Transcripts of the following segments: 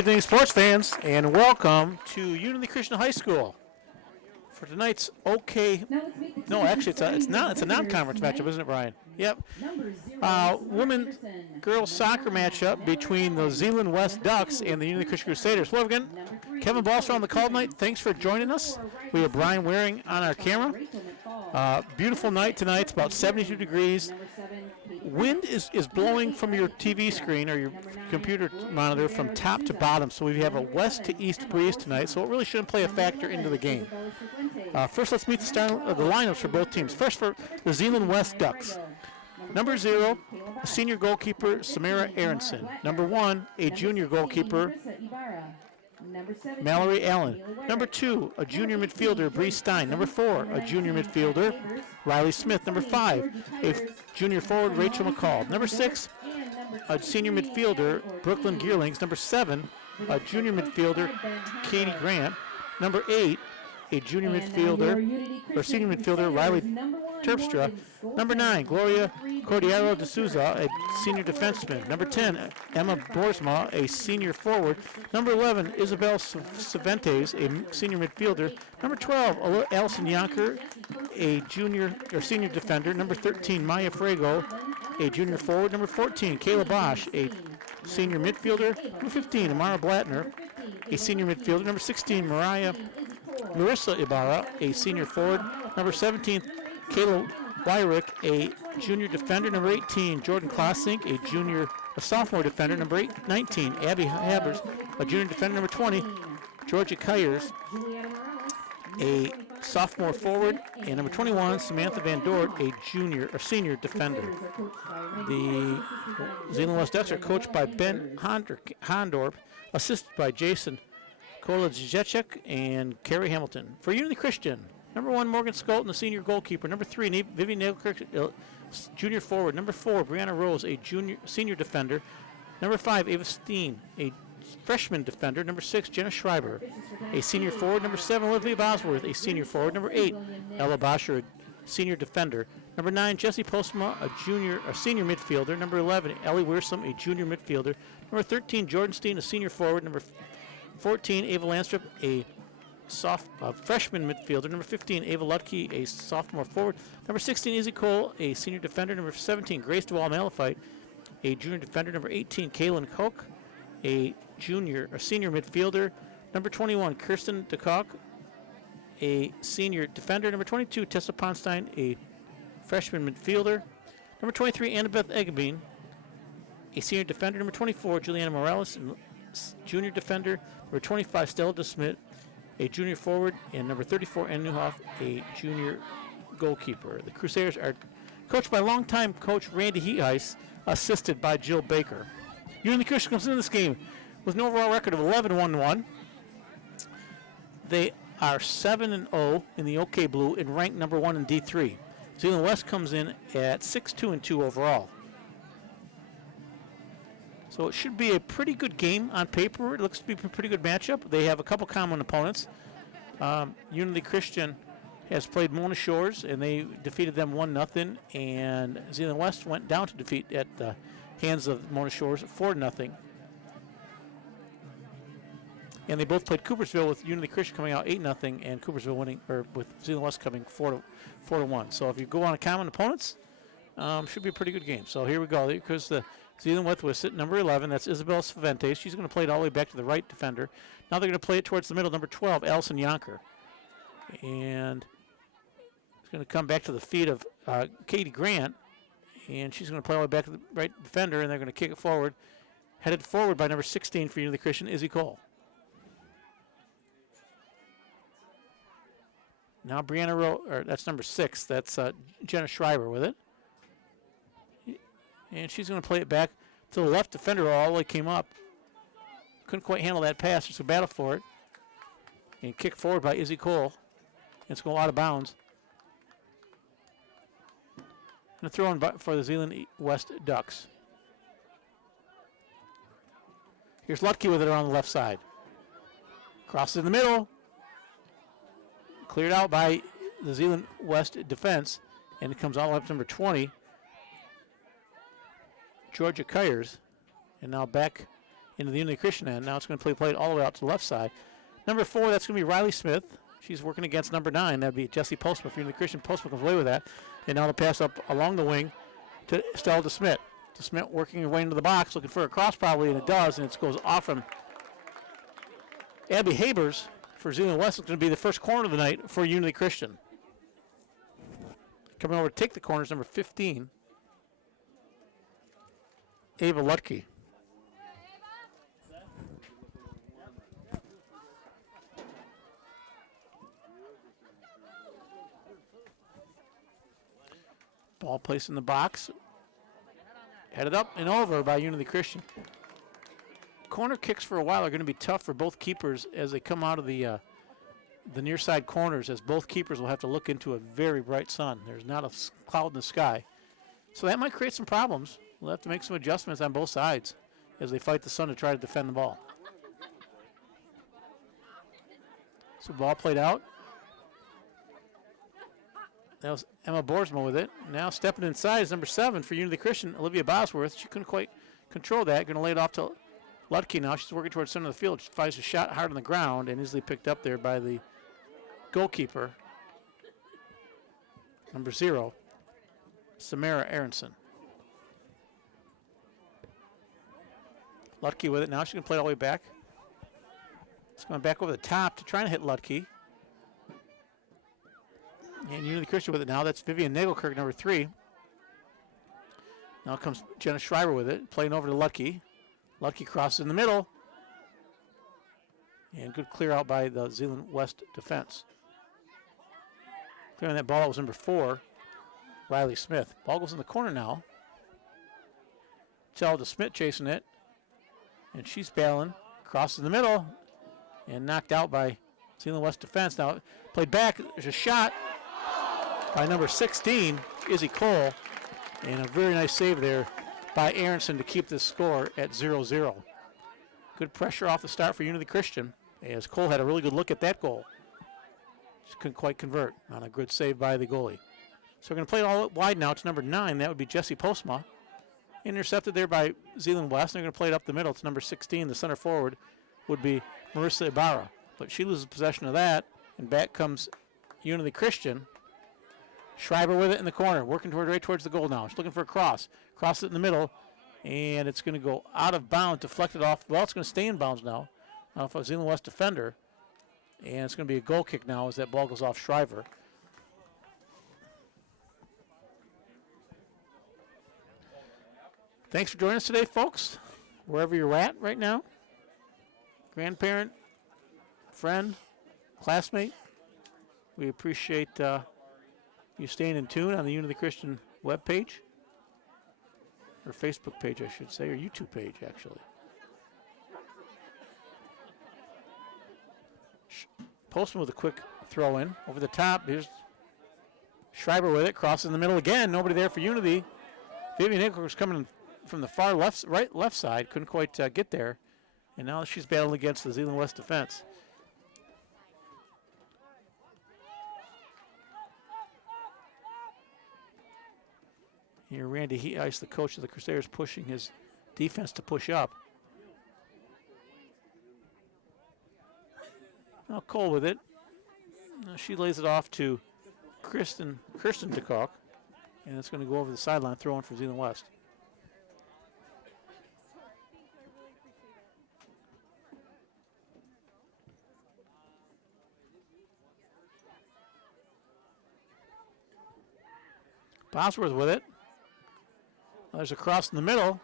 evening, sports fans, and welcome to Unity Christian High School for tonight's No, actually, it's not. It's a non-conference matchup, isn't it, Brian? Yep. Women-girls soccer matchup between the Zeeland West Ducks and the Unity Christian Crusaders. Well, again, Kevin Balser on the call tonight. Thanks for joining us. We have Brian Waring on our camera. Beautiful night tonight. It's about 72 degrees. Wind is blowing from your TV screen or your computer monitor from top to bottom, so we have a west to east breeze tonight, so it really shouldn't play a factor into the game. First, let's meet the lineups for both teams. First, for the Zeeland West Ducks. Number 0, a senior goalkeeper, Samara Aronson. Number 1, a junior goalkeeper, Mallory Allen. Number 2, a junior midfielder, Bree Stein. Number 4, a junior midfielder, Riley Smith. Number 5, a junior forward, Rachel McCall. Number 6, a senior midfielder, Brooklyn Gearlings. Number 7, a junior midfielder, Katie Grant. Number 8, a junior midfielder, or senior midfielder, Riley Terpstra. Number 9, Gloria Cordiero de Souza, a senior defenseman. Number 10, Emma Borsma, a senior forward. Number 11, Isabel Cervantes, a senior midfielder. Number 12, Allison Yonker, a junior or senior defender. Number 13, Maya Frago, a junior forward. Number 14, Kayla Bosch, a senior midfielder. Number 15, Amara Blattner, a senior midfielder. Number 16, Marissa Ibarra, a senior forward. Number 17, Kayla Wyrick, a junior defender. Number 18, Jordan Klossink, a sophomore defender. Number 19, Abby Habers, a junior defender. Number 20, Georgia Kyers, a sophomore forward. And number 21, Samantha Van Dort, a senior defender. The Zeeland West Ducks are coached by Ben Hondorp, assisted by Jason Kolajecek and Kerry Hamilton. For Unity Christian, number 1, Morgan Skolton, the senior goalkeeper. Number 3, Vivian Nailkirk, junior forward. Number 4, Brianna Rose, a senior defender. Number 5, Ava Steen, a freshman defender. Number 6, Jenna Schreiber, a senior forward. Number 7, Olivia Bosworth, a senior forward. Number 8, Ella Bosher, a senior defender. Number 9, Jessie Postma, a senior midfielder. Number 11, Ellie Wearsome, a junior midfielder. Number 13, Jordan Steen, a senior forward. Number 14, Ava Landstrup, a freshman midfielder. Number 15, Ava Lutke, a sophomore forward. Number 16, Izzy Cole, a senior defender. Number 17, Grace DeWall Malafite, a junior defender. Number 18, Kaylin Koch, a senior midfielder. Number 21, Kirsten DeKock, a senior defender. Number 22, Tessa Ponstein, a freshman midfielder. Number 23, Annabeth Eggebine, a senior defender. Number 24, Juliana Morales, junior defender. Number 25, Stella DeSmit, a junior forward. And number 34, Ann Newhoff, a junior goalkeeper. The Crusaders are coached by longtime coach Randy Heeheis, assisted by Jill Baker. Unity Christian comes into this game with an overall record of 11-1-1. They are 7-0 in the OK Blue and ranked number 1 in D3. Zeeland West comes in at 6-2-2 overall. So it should be a pretty good game on paper. It looks to be a pretty good matchup. They have a couple common opponents. Unity Christian has played Mona Shores, and they defeated them 1-0. And Zeeland West went down to defeat at the hands of Mona Shores 4-0. And they both played Coopersville, with Unity Christian coming out 8-0, and Coopersville winning, or with Zeeland West coming 4-1. So if you go on a common opponents, should be a pretty good game. So here we go. Because the Zeeland West was sitting number 11. That's Isabel Cervantes. She's going to play it all the way back to the right defender. Now they're going to play it towards the middle. Number 12, Allison Yonker. And it's going to come back to the feet of Katie Grant. And she's going to play all the way back to the right defender, and they're going to kick it forward. Headed forward by number 16 for Unity Christian, Izzy Cole. Now that's number 6. That's Jenna Schreiber with it. And she's going to play it back to the left defender. All the way came up. Couldn't quite handle that pass. There's a battle for it. And kicked forward by Izzy Cole. It's going out of bounds. And a throw in for the Zeeland West Ducks. Here's Lutke with it around the left side. Crosses in the middle. Cleared out by the Zeeland West defense. And it comes all up to number 20. Georgia Kyers, and now back into the Unity Christian end. Now it's going to play played all the way out to the left side. Number 4, that's going to be Riley Smith. She's working against number 9. That'd be Jesse Postma for Unity Christian. Postma comes away with that. And now the pass up along the wing to Stella DeSmit. DeSmit working her way into the box, looking for a cross probably, and it does, and it goes off from Abby Habers for Zeeland West. It's going to be the first corner of the night for Unity Christian. Coming over to take the corners, number 15, Ava Lutke. Ball placed in the box. Headed up and over by Unity Christian. Corner kicks for a while are going to be tough for both keepers as they come out of the near side corners, as both keepers will have to look into a very bright sun. There's not a cloud in the sky. So that might create some problems. We'll have to make some adjustments on both sides as they fight the sun to try to defend the ball. So ball played out. That was Emma Boersma with it. Now stepping inside is number 7 for Unity Christian, Olivia Bosworth. She couldn't quite control that. Going to lay it off to Lutke now. She's working towards the center of the field. She fires a shot hard on the ground and easily picked up there by the goalkeeper, number 0, Samara Aronson. Lutke with it now. She's going to play it all the way back. It's going back over the top to try and hit Lutke. And Unity Christian with it now. That's Vivian Nagelkirk, number 3. Now comes Jenna Schreiber with it, playing over to Lutke. Lutke crosses in the middle. And good clear out by the Zeeland West defense. Clearing that ball out was number 4, Riley Smith. Ball goes in the corner now. Tell DeSmit chasing it. And she's battling. Crosses in the middle. And knocked out by Zeeland West defense. Now played back. There's a shot by number 16, Izzy Cole. And a very nice save there by Aronson to keep this score at 0-0. Good pressure off the start for Unity Christian, as Cole had a really good look at that goal. Just couldn't quite convert on a good save by the goalie. So we're going to play it all wide now. It's number 9. That would be Jessie Postma. Intercepted there by Zeeland West. They're going to play it up the middle. It's number 16. The center forward would be Marissa Ibarra. But she loses possession of that, and back comes Unity Christian. Schreiber with it in the corner, working right towards the goal now. She's looking for a cross. Cross it in the middle, and it's going to go out of bounds, deflected off. Well, it's going to stay in bounds now off a Zeeland West defender. And it's going to be a goal kick now as that ball goes off Schreiber. Thanks for joining us today, folks, wherever you're at right now. Grandparent, friend, classmate, we appreciate you staying in tune on the Unity Christian webpage, or Facebook page, I should say, or YouTube page, actually. Postman with a quick throw in over the top. Here's Schreiber with it, crosses in the middle again. Nobody there for Unity. Vivian Nichols was coming from the far left side, couldn't quite get there, and now she's battling against the Zeeland West defense. Here, Randy Heiss, the coach of the Crusaders, pushing his defense to push up. Now Cole with it. Now she lays it off to Kirsten DeCock, and it's going to go over the sideline, throwing for Zeeland West. Bosworth with it. There's a cross in the middle.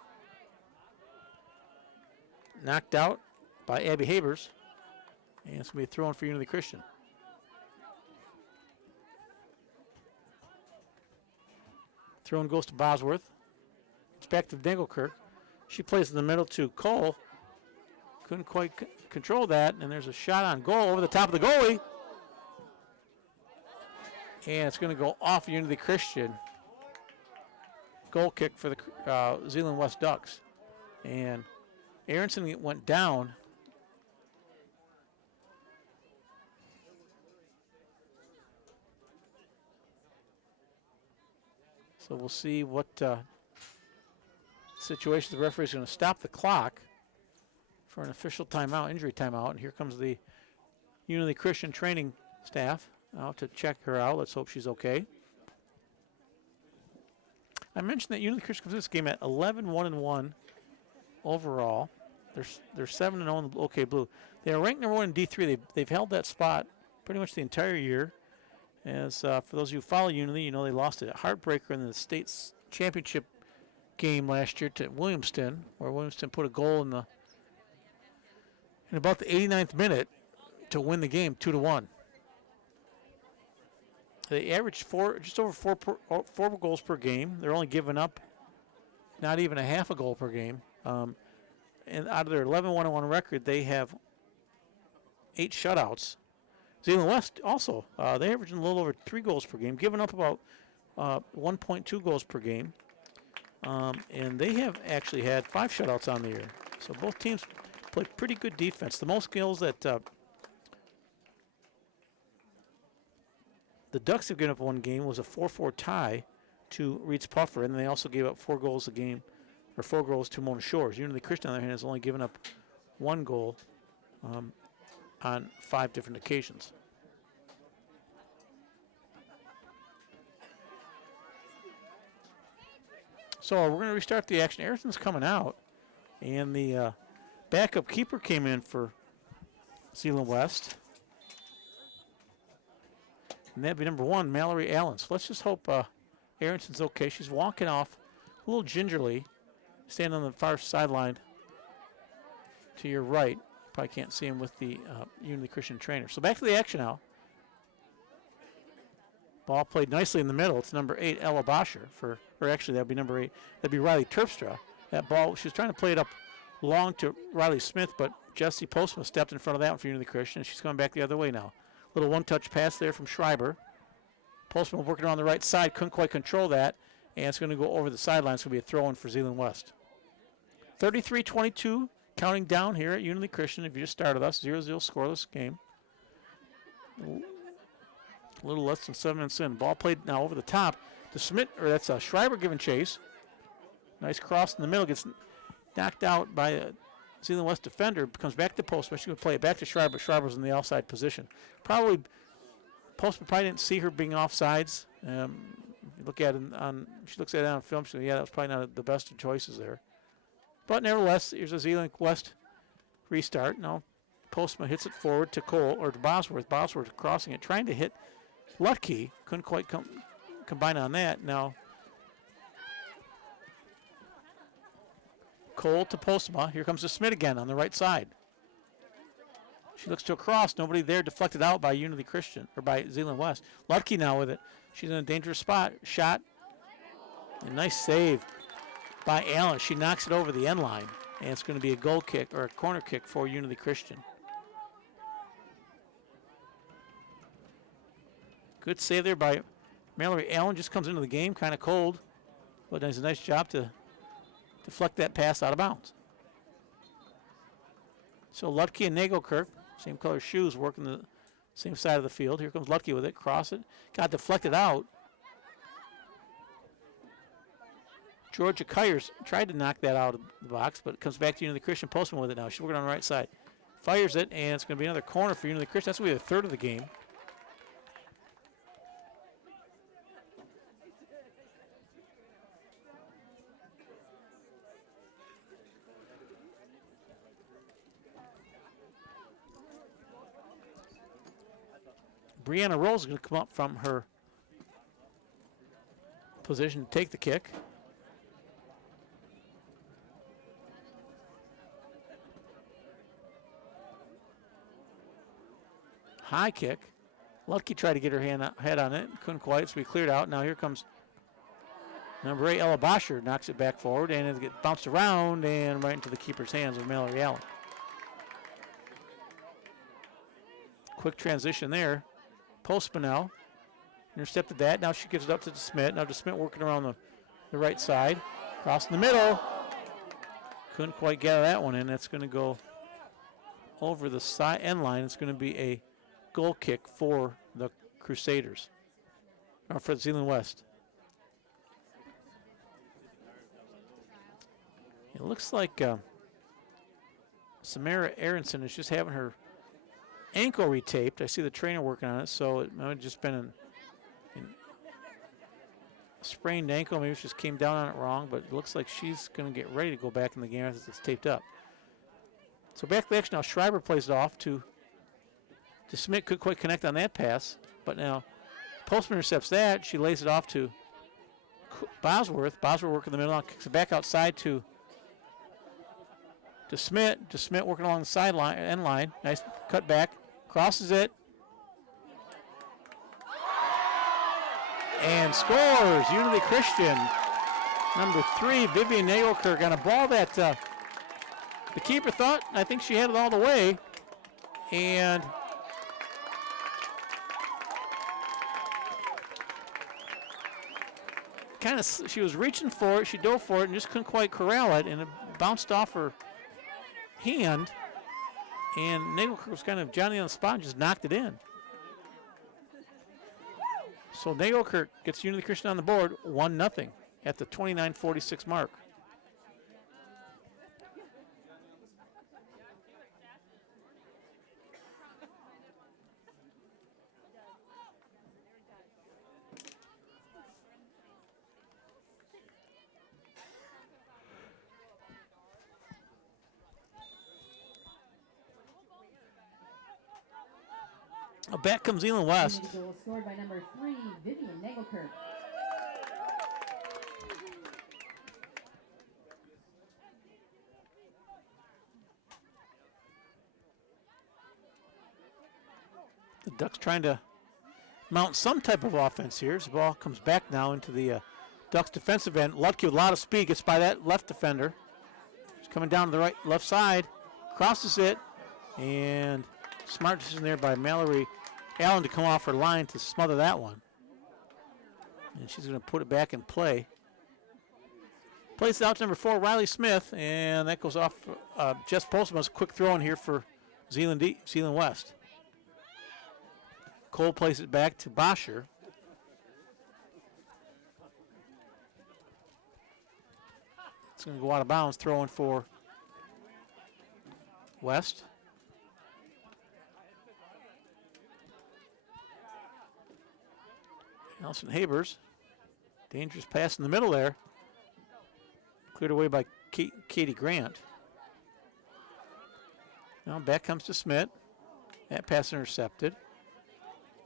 Knocked out by Abby Habers. And it's going to be thrown for Unity Christian. Thrown goes to Bosworth. It's back to Dingelkirk. She plays in the middle to Cole. Couldn't quite control that. And there's a shot on goal over the top of the goalie. And it's going to go off Unity Christian. Goal kick for the Zeeland West Ducks. And Aronson went down. So we'll see what situation the referee is going to stop the clock. for an official timeout, injury timeout. And here comes the Unity Christian training staff out to check her out. Let's hope she's okay. I mentioned that Unity Christian comes in this game at 11-1-1 overall. They're 7-0 in the OK Blue. They are ranked number 1 in D3. They've held that spot pretty much the entire year. As for those of you who follow Unity, you know they lost a heartbreaker in the state's championship game last year to Williamston, where Williamston put a goal in about the 89th minute to win the game 2-1. They averaged just over four goals per game. They're only giving up not even a half a goal per game. And out of their 11-1-1 record, they have 8 shutouts. Zeeland West also, they average a little over 3 goals per game, giving up about 1.2 goals per game. And they have actually had 5 shutouts on the year. So both teams play pretty good defense. The most goals that the Ducks have given up one game was a 4-4 tie to Reed's Puffer, and they also gave up 4 goals a game, or 4 goals to Mona Shores. Unity Christian, on the other hand, has only given up 1 goal on 5 different occasions. So we're going to restart the action. Arison's coming out, and the backup keeper came in for Zeeland West. And that'd be number 1, Mallory Allen. So let's just hope Aronson's okay. She's walking off a little gingerly, standing on the far sideline to your right. Probably can't see him with the Unity Christian trainer. So back to the action now. Ball played nicely in the middle. It's number 8, Ella Boscher. Or actually, that'd be number 8. That'd be Riley Terpstra. That ball, she was trying to play it up long to Riley Smith, but Jesse Postma stepped in front of that one for Unity Christian. She's coming back the other way now. Little one-touch pass there from Schreiber. Postman working around the right side, couldn't quite control that, and it's going to go over the sideline. It's going to be a throw-in for Zeeland West. 33-22, counting down here at Unity Christian. If you just started us, 0-0 scoreless game. A little less than 7 minutes in. Ball played now over the top to Schmidt, or that's Schreiber giving chase. Nice cross in the middle, gets knocked out by a Zeeland West defender, comes back to Postman. She's going to play it back to Schreiber. Schreiber's in the offside position. Postman probably didn't see her being offsides. If you look at it she looks at it on film, she said, yeah, that was probably not the best of choices there. But nevertheless, here's a Zeeland West restart. Now Postman hits it forward to Cole, or to Bosworth. Bosworth crossing it, trying to hit Lutke. Couldn't quite combine on that. Now Cole to Postma. Here comes the Smith again on the right side. She looks to a cross. Nobody there. Deflected out by Unity Christian, or by Zeeland West. Lutke now with it. She's in a dangerous spot. Shot. A nice save by Allen. She knocks it over the end line. And it's going to be a goal kick, or a corner kick for Unity Christian. Good save there by Mallory Allen. Just comes into the game kind of cold, but does a nice job to deflect that pass out of bounds. So Lutke and Nagelkirk, same color shoes, working the same side of the field. Here comes Lutke with it, cross it, got deflected out. Georgia Kyers tried to knock that out of the box, but it comes back to Unity Christian. Postman with it now. She's working on the right side. Fires it, and it's going to be another corner for Unity Christian. That's going to be the 3rd of the game. Brianna Rose is going to come up from her position to take the kick. High kick. Lutke tried to get her head on it. Couldn't quite, so we cleared out. Now here comes number 8, Ella Boscher, knocks it back forward, and it gets bounced around and right into the keeper's hands of Mallory Allen. Quick transition there. Postman now intercepted that. Now she gives it up to DeSmit. Now DeSmit working around the right side. Cross in the middle. Couldn't quite get that one in. That's going to go over the side end line. It's going to be a goal kick for the Crusaders, or for Zeeland West. It looks like Samara Aronson is just having her ankle retaped. I see the trainer working on it, so it might have just been a sprained ankle. Maybe she just came down on it wrong, but it looks like she's going to get ready to go back in the game as it's taped up. So back to the action now. Schreiber plays it off to Smith. Couldn't quite connect on that pass, but now Postman intercepts that. She lays it off to Bosworth. Bosworth working the middle now, kicks it back outside to Smith. Smith working along the sideline, end line. Nice cut back. Crosses it. And scores. Unity Christian. Number 3, Vivian Nagelkirk on a ball that the keeper thought, I think she had it all the way. And kind of, she was reaching for it. She dove for it and just couldn't quite corral it. And it bounced off her hand. And Nagelkirk was kind of Johnny on the spot and just knocked it in. So Nagelkirk gets Unity Christian on the board, 1-0 at the 29:46 mark. Back comes Zeeland West. Goal scored by number 3, Vivian Nagelkirk. The Ducks trying to mount some type of offense here. The ball comes back now into the Ducks defensive end. Lutke with a lot of speed gets by that left defender. She's coming down to the left side, crosses it, and smart decision there by Mallory Allen to come off her line to smother that one. And she's going to put it back in play. Plays it out to number 4, Riley Smith, and that goes off Jess Postman's quick throw in here for Zeeland West. Cole plays it back to Bosher. It's going to go out of bounds, throwing for West. Allison Habers, dangerous pass in the middle there. Cleared away by Katie Grant. Now back comes to Smith. That pass intercepted.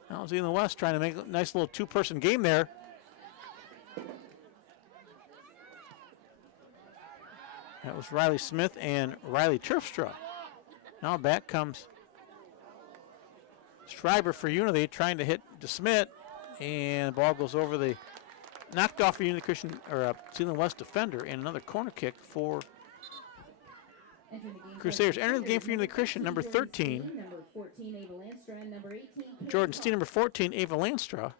Now Zeeland West trying to make a nice little two-person game there. That was Riley Smith and Riley Terpstra. Now back comes Schreiber for Unity, trying to hit DeSmit. And the ball goes over the, knocked off a Unity Christian, or Zeeland West defender, and another corner kick for Crusaders. Entering the game for Unity Christian, number 13, Jordan Steen, number 14, Ava Lanstra,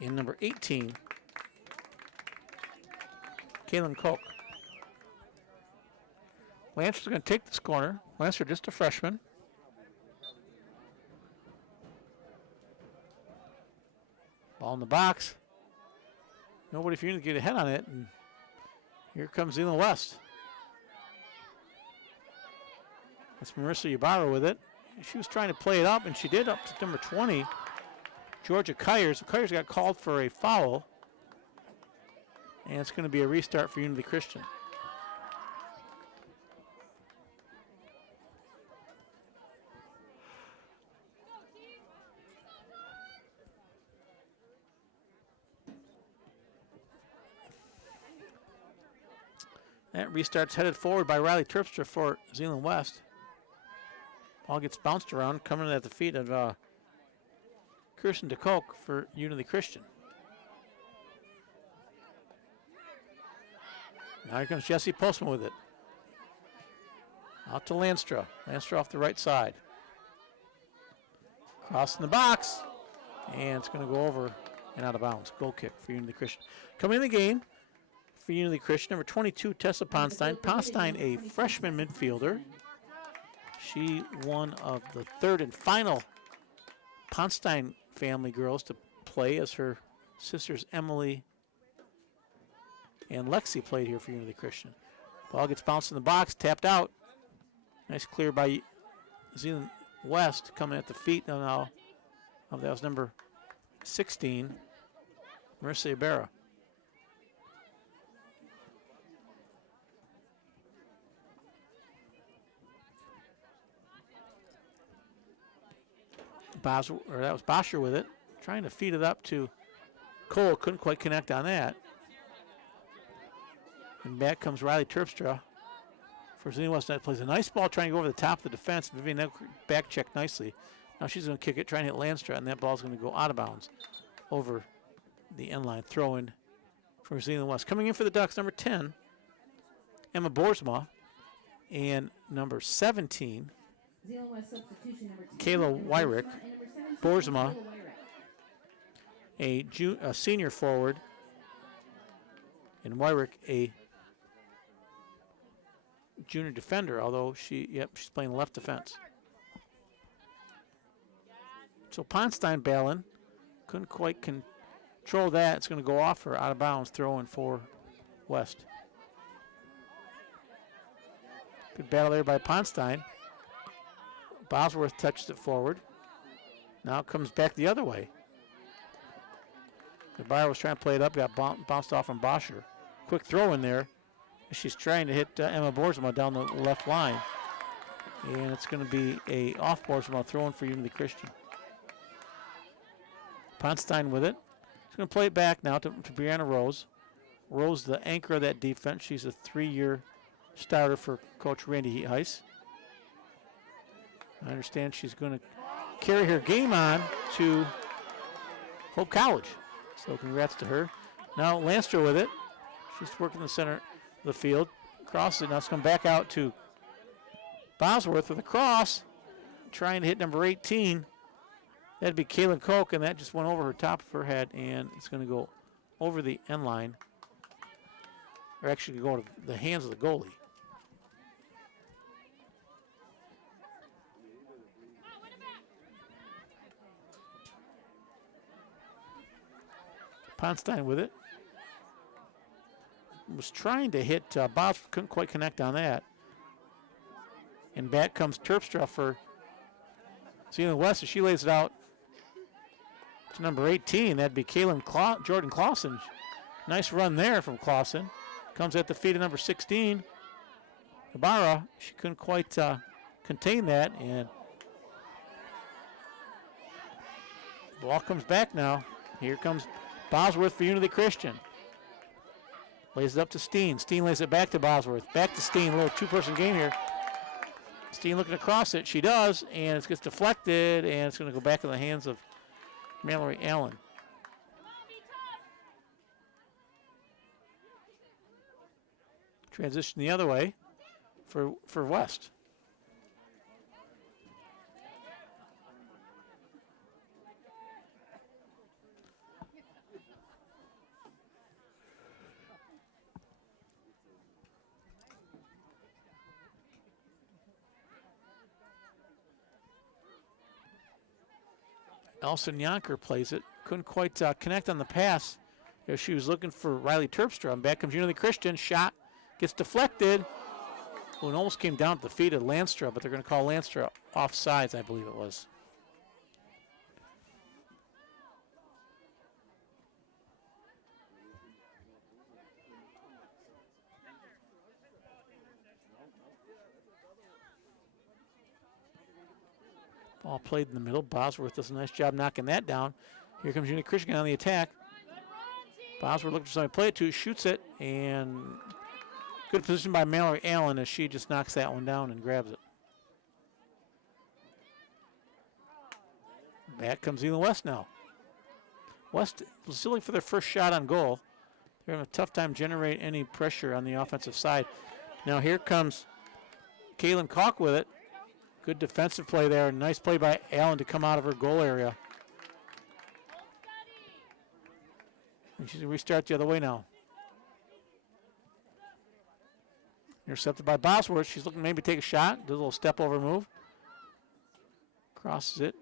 and number 18, Kaylin Koch. Lanstra's going to take this corner. Lanstra just a freshman. Ball in the box. Nobody for Unity to get ahead on it. And here comes Zeeland West. That's Marissa Ybarra with it. She was trying to play it up, and she did up to number 20, Georgia Kyers. Kyers got called for a foul. And it's going to be a restart for Unity Christian. That restart's headed forward by Riley Terpstra for Zeeland West. Ball gets bounced around, coming at the feet of Kirsten DeKoch for Unity Christian. Now here comes Jesse Postman with it. Out to Lanstra. Lanstra off the right side. Crossing the box. And it's going to go over and out of bounds. Goal kick for Unity Christian. Coming in the game for Unity Christian, number 22, Tessa Ponstein. Ponstein, a freshman midfielder. She one of the third and final Ponstein family girls to play, as her sisters Emily and Lexi played here for Unity Christian. Ball gets bounced in the box, tapped out. Nice clear by Zeeland West coming at the feet now. That was number 16, Marissa Ibarra. That was Boscher with it, trying to feed it up to Cole. Couldn't quite connect on that. And back comes Riley Terpstra for Zeeland West. That plays a nice ball, trying to go over the top of the defense. Vivian back checked nicely. Now she's going to kick it, trying to hit Landstra, and that ball's going to go out of bounds over the end line. Throw in for Zeeland West. Coming in for the Ducks, number 10, Emma Boersma, and number 17, Kayla Wyrick. Boersma, a senior forward, and Wyrick, a junior defender, although she's playing left defense. So Ponstein battling, couldn't quite control that. It's going to go off her, out of bounds, throwing for West. Good battle there by Ponstein. Bosworth touched it forward. Now it comes back the other way. The Bayer was trying to play it up, got bounced off from Boscher. Quick throw in there. She's trying to hit Emma Boersma down the left line. And it's going to be a off Boersma throw in for Unity Christian. Ponstein with it. He's going to play it back now to Brianna Rose. Rose, the anchor of that defense. She's a 3-year starter for Coach Randy Heiss. I understand she's going to carry her game on to Hope College. So congrats to her. Now Landstra with it. She's working the center of the field. Crosses it. Now it's come back out to Bosworth with a cross. Trying to hit number 18. That'd be Kaylin Koch, and that just went over her top of her head, and it's going to go over the end line. Or actually go to the hands of the goalie. Ponstein with it. Was trying to hit Bosworth, couldn't quite connect on that. And back comes Terpstra for Zeeland West, as she lays it out to number 18. That'd be Jordan Clausen. Nice run there from Clausen. Comes at the feet of number 16, Ibarra. She couldn't quite contain that, and ball comes back now. Here comes Bosworth for Unity Christian. Lays it up to Steen. Steen lays it back to Bosworth. Back to Steen. A little two-person game here. Steen looking across it. She does, and it gets deflected, and it's going to go back in the hands of Mallory Allen. Transition the other way for West. Elson Yonker plays it. Couldn't quite connect on the pass. She was looking for Riley Terpstra. And back comes Unity Christian. Shot gets deflected. Well, it almost came down at the feet of Landstra, but they're going to call Landstra offsides, I believe it was. Ball played in the middle. Bosworth does a nice job knocking that down. Here comes Unity Christian on the attack. Bosworth looking for somebody to play it to, shoots it, and good position by Mallory Allen as she just knocks that one down and grabs it. Back comes Zeeland West now. West still looking for their first shot on goal. They're having a tough time generating any pressure on the offensive side. Now here comes Kaylin Koch with it. Good defensive play there. Nice play by Allen to come out of her goal area. And she's going to restart the other way now. Intercepted by Bosworth. She's looking to maybe take a shot. Does a little step over move. Crosses it.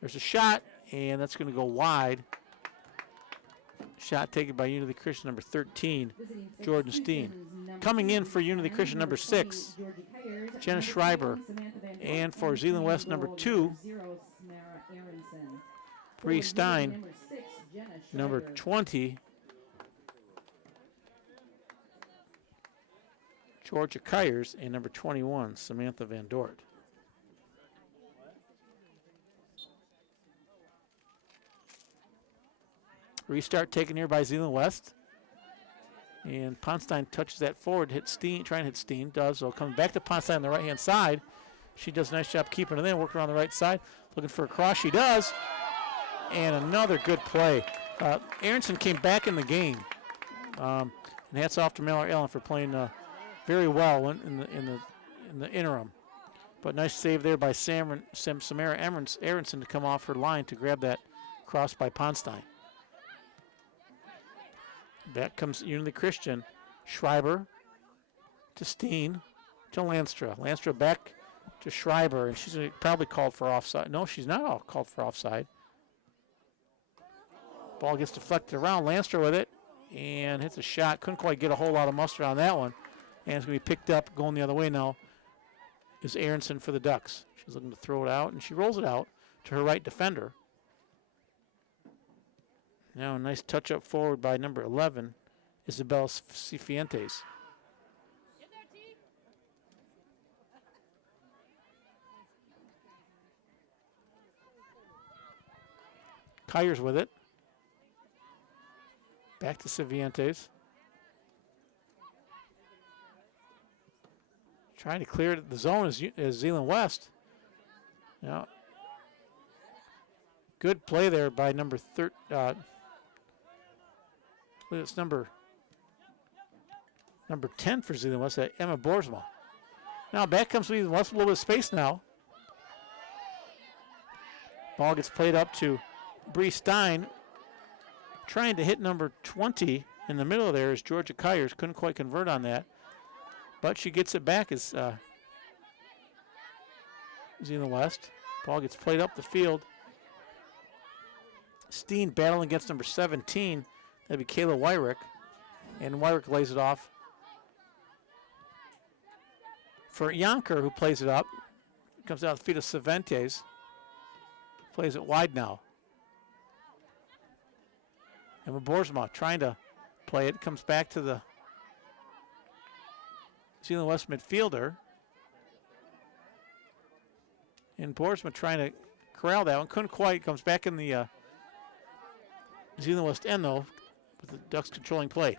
There's a shot, and that's going to go wide. Shot taken by Unity Christian number 13, Visiting Jordan Steen. Coming in for Unity Christian number 6, Jenna Schreiber. And for Zeeland West number 2, Bree Stein. Number 20, Georgia Kyers. And number 21, Samantha Van Dort. Restart taken here by Zeeland West. And Ponstein touches that forward, hit Steen, trying to hit Steen, does. So coming back to Ponstein on the right-hand side. She does a nice job keeping it in, working around the right side. Looking for a cross, she does. And another good play. Aronson came back in the game. And hats off to Mallory Allen for playing very well in the interim. But nice save there by Samara Aronson to come off her line to grab that cross by Ponstein. Back comes Unity Christian. Schreiber to Steen to Lanstra. Lanstra back to Schreiber, and she's probably called for offside. No, she's not all called for offside. Ball gets deflected around. Lanstra with it and hits a shot. Couldn't quite get a whole lot of mustard on that one. And it's going to be picked up going the other way now is Aronson for the Ducks. She's looking to throw it out, and she rolls it out to her right defender. Now a nice touch up forward by number 11, Isabel Cifuentes. Kyers with it. Back to Cifuentes. Trying to clear the zone is Zeeland West. Now, good play there by number 13. It's number 10 for Zeeland West, Emma Boersma. Now back comes Zeeland West, a little bit of space now. Ball gets played up to Bree Stein. Trying to hit number 20 in the middle there is Georgia Kyers. Couldn't quite convert on that. But she gets it back as Zeeland West. Ball gets played up the field. Steen battling against number 17. That'd be Kayla Wyrick. And Wyrick lays it off for Yonker, who plays it up. Comes out the feet of Cifuentes. Plays it wide now. And Boersma trying to play it. Comes back to the Zeeland West midfielder. And Boersma trying to corral that one. Couldn't quite. Comes back in the Zeeland West end, though, with the Ducks controlling play.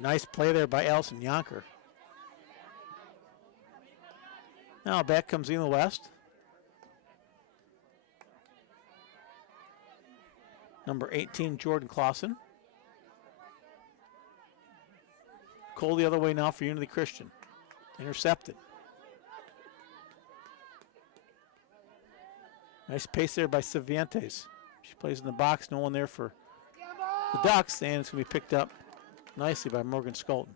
Nice play there by Allison Yonker. Now back comes Zeeland West. Number 18, Jordan Clausen. Cole the other way now for Unity Christian. Intercepted. Nice pace there by Cifuentes. She plays in the box, no one there for the Ducks, and it's going to be picked up nicely by Morgan Skolton.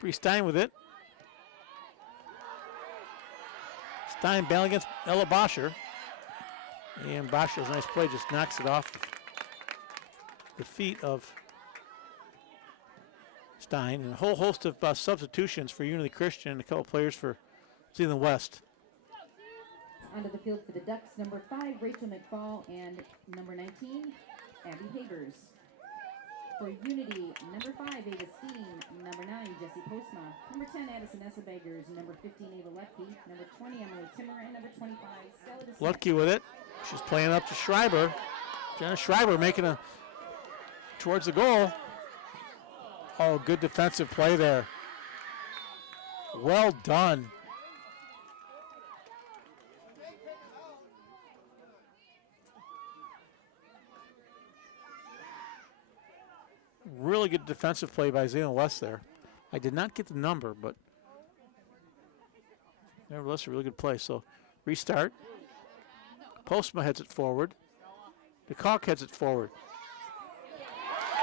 Bree Stein with it. Stein battling against Ella Boscher. And Boscher's nice play just knocks it off the feet of Stein. And a whole host of substitutions for Unity Christian and a couple players for Zeeland West. Onto the field for the Ducks, number 5, Rachel McFall, and number 19, Abby Havers. For Unity, number 5, Ava Steen, number 9, Jessie Postma, number 10, Addison Esselbeggers, number 15, Ava Lutke, number 20, Emily Timmer, and number 25, Stella DeSmith. Lutke with it. She's playing up to Schreiber. Jenna Schreiber making a towards the goal. Oh, good defensive play there. Well done. Really good defensive play by Zeeland West there. I did not get the number, but nevertheless, a really good play. So restart. Postma heads it forward. DeCalk heads it forward.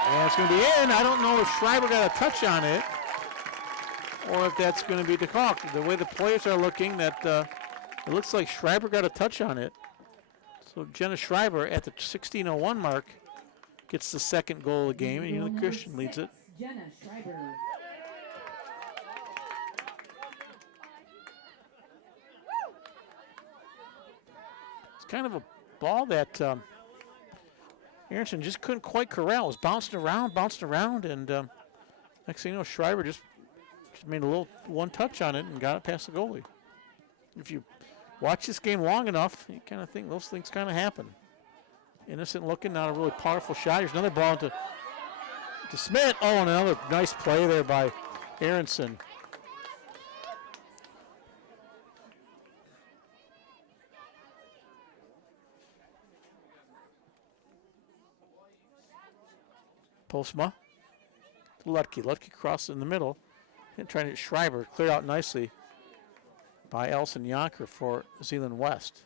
And it's going to be in. I don't know if Schreiber got a touch on it or if that's going to be DeCalk. The way the players are looking, that it looks like Schreiber got a touch on it. So Jenna Schreiber at the 16:01 mark gets the second goal of the game, and Union Christian leads it. Jenna Schreiber. It's kind of a ball that Aronson just couldn't quite corral. It was bouncing around, and next thing you know, Schreiber just made a little one touch on it and got it past the goalie. If you watch this game long enough, you kind of think those things kind of happen. Innocent looking, not a really powerful shot. Here's another ball to Smith. Oh, and another nice play there by Aronson. Postma. Lutke. Lutke crosses in the middle. And trying to hit Schreiber. Cleared out nicely by Elson Yonker for Zeeland West.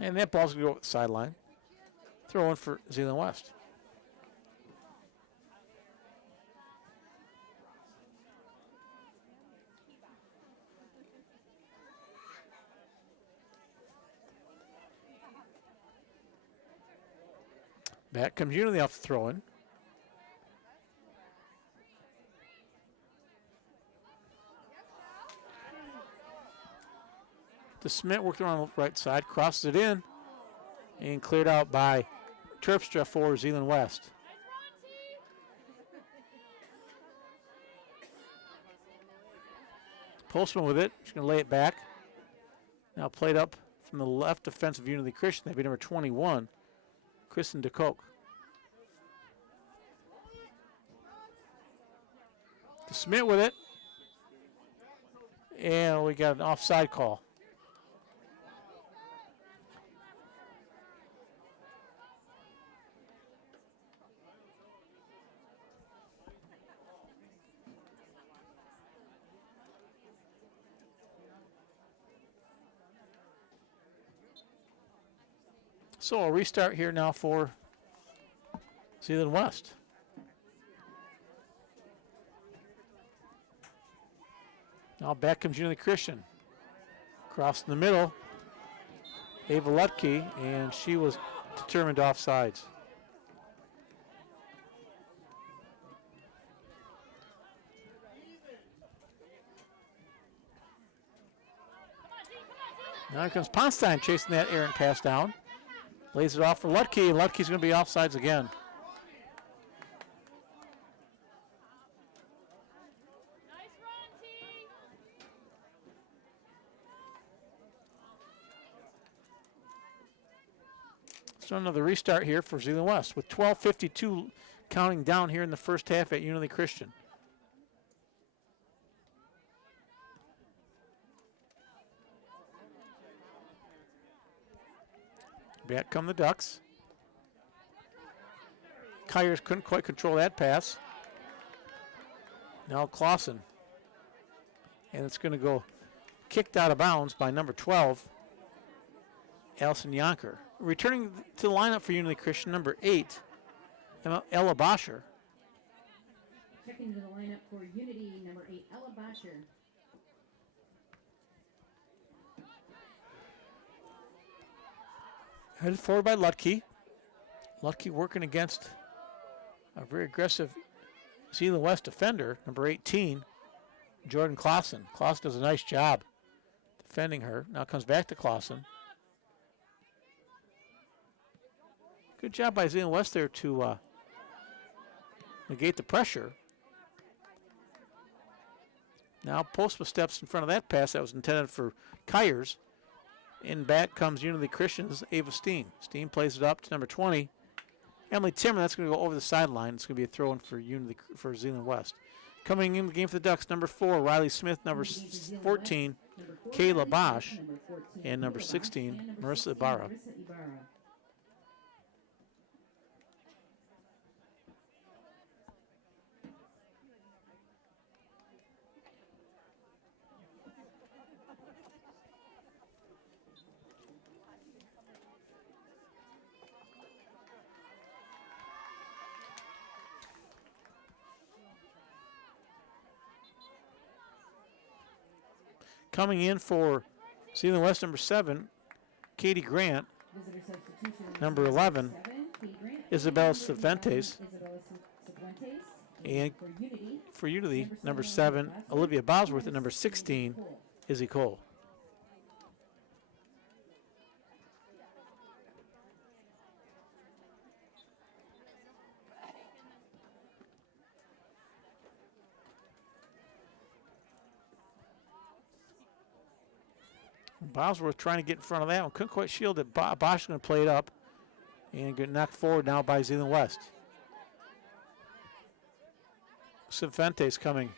And that ball's going to go over the sideline. Throw in for Zeeland West. Back comes Unity off the throw in. DeSmit worked around the right side, crosses it in, and cleared out by Terpstra for Zeeland West. Postman with it. She's going to lay it back. Now played up from the left defensive Unity Christian. That'd be number 21, Kristen DeCoke. DeSmit with it. And we got an offside call. So a restart here now for Zeeland West. Now back comes Unity Christian. Cross in the middle. Ava Lutke, and she was determined offsides. Now here comes Ponstein chasing that errant pass down. Lays it off for Lutke, and Lutke's going to be offsides again. So another restart here for Zeeland West with 12:52 counting down here in the first half at Unity Christian. Back come the Ducks. Kyers couldn't quite control that pass. Now Clausen. And it's going to go kicked out of bounds by number 12, Allison Yonker. Returning to the lineup for Unity Christian, number 8, Ella Boscher. Checking into the lineup for Unity, number 8, Ella Boscher. Headed forward by Lutke. Lutke working against a very aggressive Zeeland West defender, number 18, Jordan Clausen. Clausen does a nice job defending her. Now comes back to Clausen. Good job by Zeeland West there to negate the pressure. Now Postma steps in front of that pass that was intended for Kyers. In back comes Unity Christian's Ava Steen. Steen plays it up to number 20. Emily Timmer, that's going to go over the sideline. It's going to be a throw-in for Zeeland West. Coming in the game for the Ducks, number 4, Riley Smith, number 14, Kayla Bosch, and number 16, Marissa Ibarra. Coming in for Zeeland West, number 7, Katie Grant. Number 11, Isabel Cervantes. And for Unity, number 7, Olivia Bosworth, and number 16, Izzy Cole. Bosworth trying to get in front of that one. Couldn't quite shield it. Bosch is going to play it up and get knocked forward now by Zeeland West. Cifuentes coming.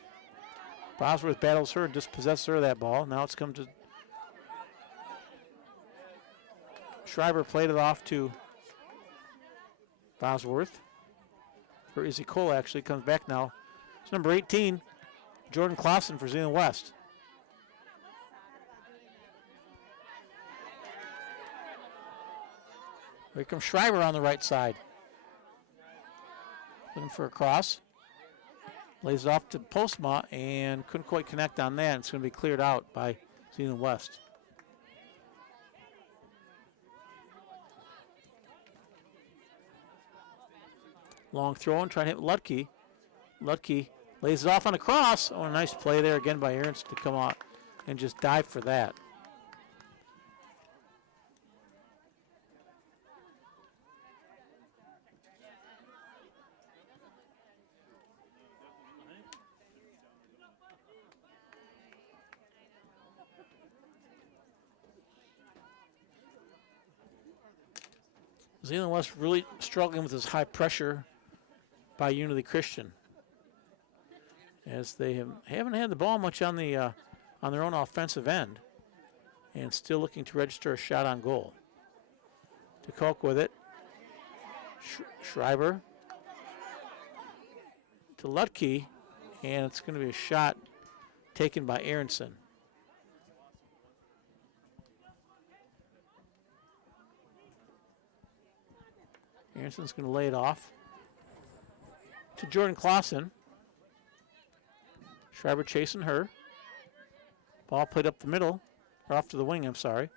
Bosworth battles her and dispossesses her of that ball. Now it's come to Schreiber, played it off to Bosworth. Or Izzy Cole actually comes back now. It's number 18, Jordan Clausen for Zeeland West. Here comes Schreiber on the right side. Looking for a cross. Lays it off to Postma and couldn't quite connect on that. It's going to be cleared out by Zeeland West. Long throw and trying to hit Lutke. Lutke lays it off on a cross. Oh, a nice play there again by Aarons to come out and just dive for that. Zeeland West really struggling with this high pressure by Unity Christian, as they haven't had the ball much on their own offensive end, and still looking to register a shot on goal. To Koch with it, Schreiber to Lutke, and it's going to be a shot taken by Aronson. Aronson's going to lay it off to Jordan Clausen. Schreiber chasing her. Ball played up the middle, or off to the wing, I'm sorry.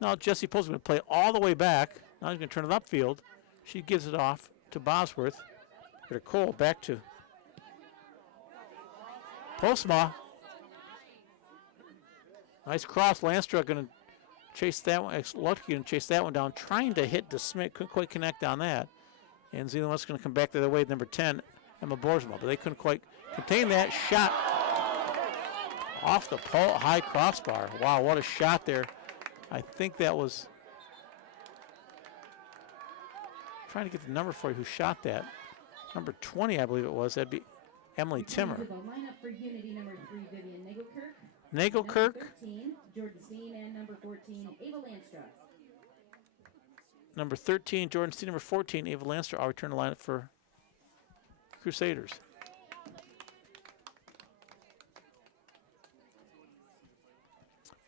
Now Jesse Post is going to play all the way back. Now he's going to turn it upfield. She gives it off to Bosworth. Or to Cole, back to Postma. Nice cross. Lanstra going to chase that one. Lutke going to chase that one down. Trying to hit DeSmith. Couldn't quite connect on that. And Zeeland West going to come back the other way, number 10, Emma Boersma. But they couldn't quite contain that shot. Off the pole, high crossbar. Wow, what a shot there. I think that was, trying to get the number for you who shot that. Number 20, I believe it was. That'd be Emily Timmer. Lineup for Unity, number 3, Vivian Nagelkirk. Nagelkirk. Number 13, Jordan Steen, and number 14, Ava Landstra. Number 13, Jordan Steen. Number 14, Ava Landstra. I'll return the lineup for Crusaders.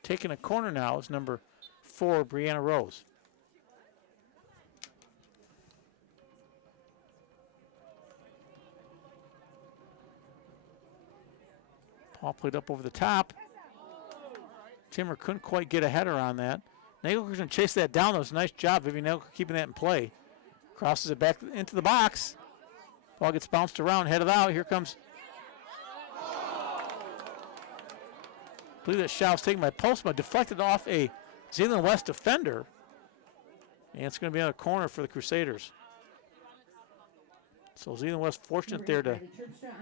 Taking a corner now is number 4, Brianna Rose. Ball played up over the top. Timmer couldn't quite get a header on that. Nagelker's going to chase that down. That was a nice job, Vivian Nagelker, keeping that in play. Crosses it back into the box. Ball gets bounced around, headed out. Here comes. I believe that shot was taken by Postma, deflected off a Zeeland West defender. And it's going to be on a corner for the Crusaders. So Zeeland West fortunate there to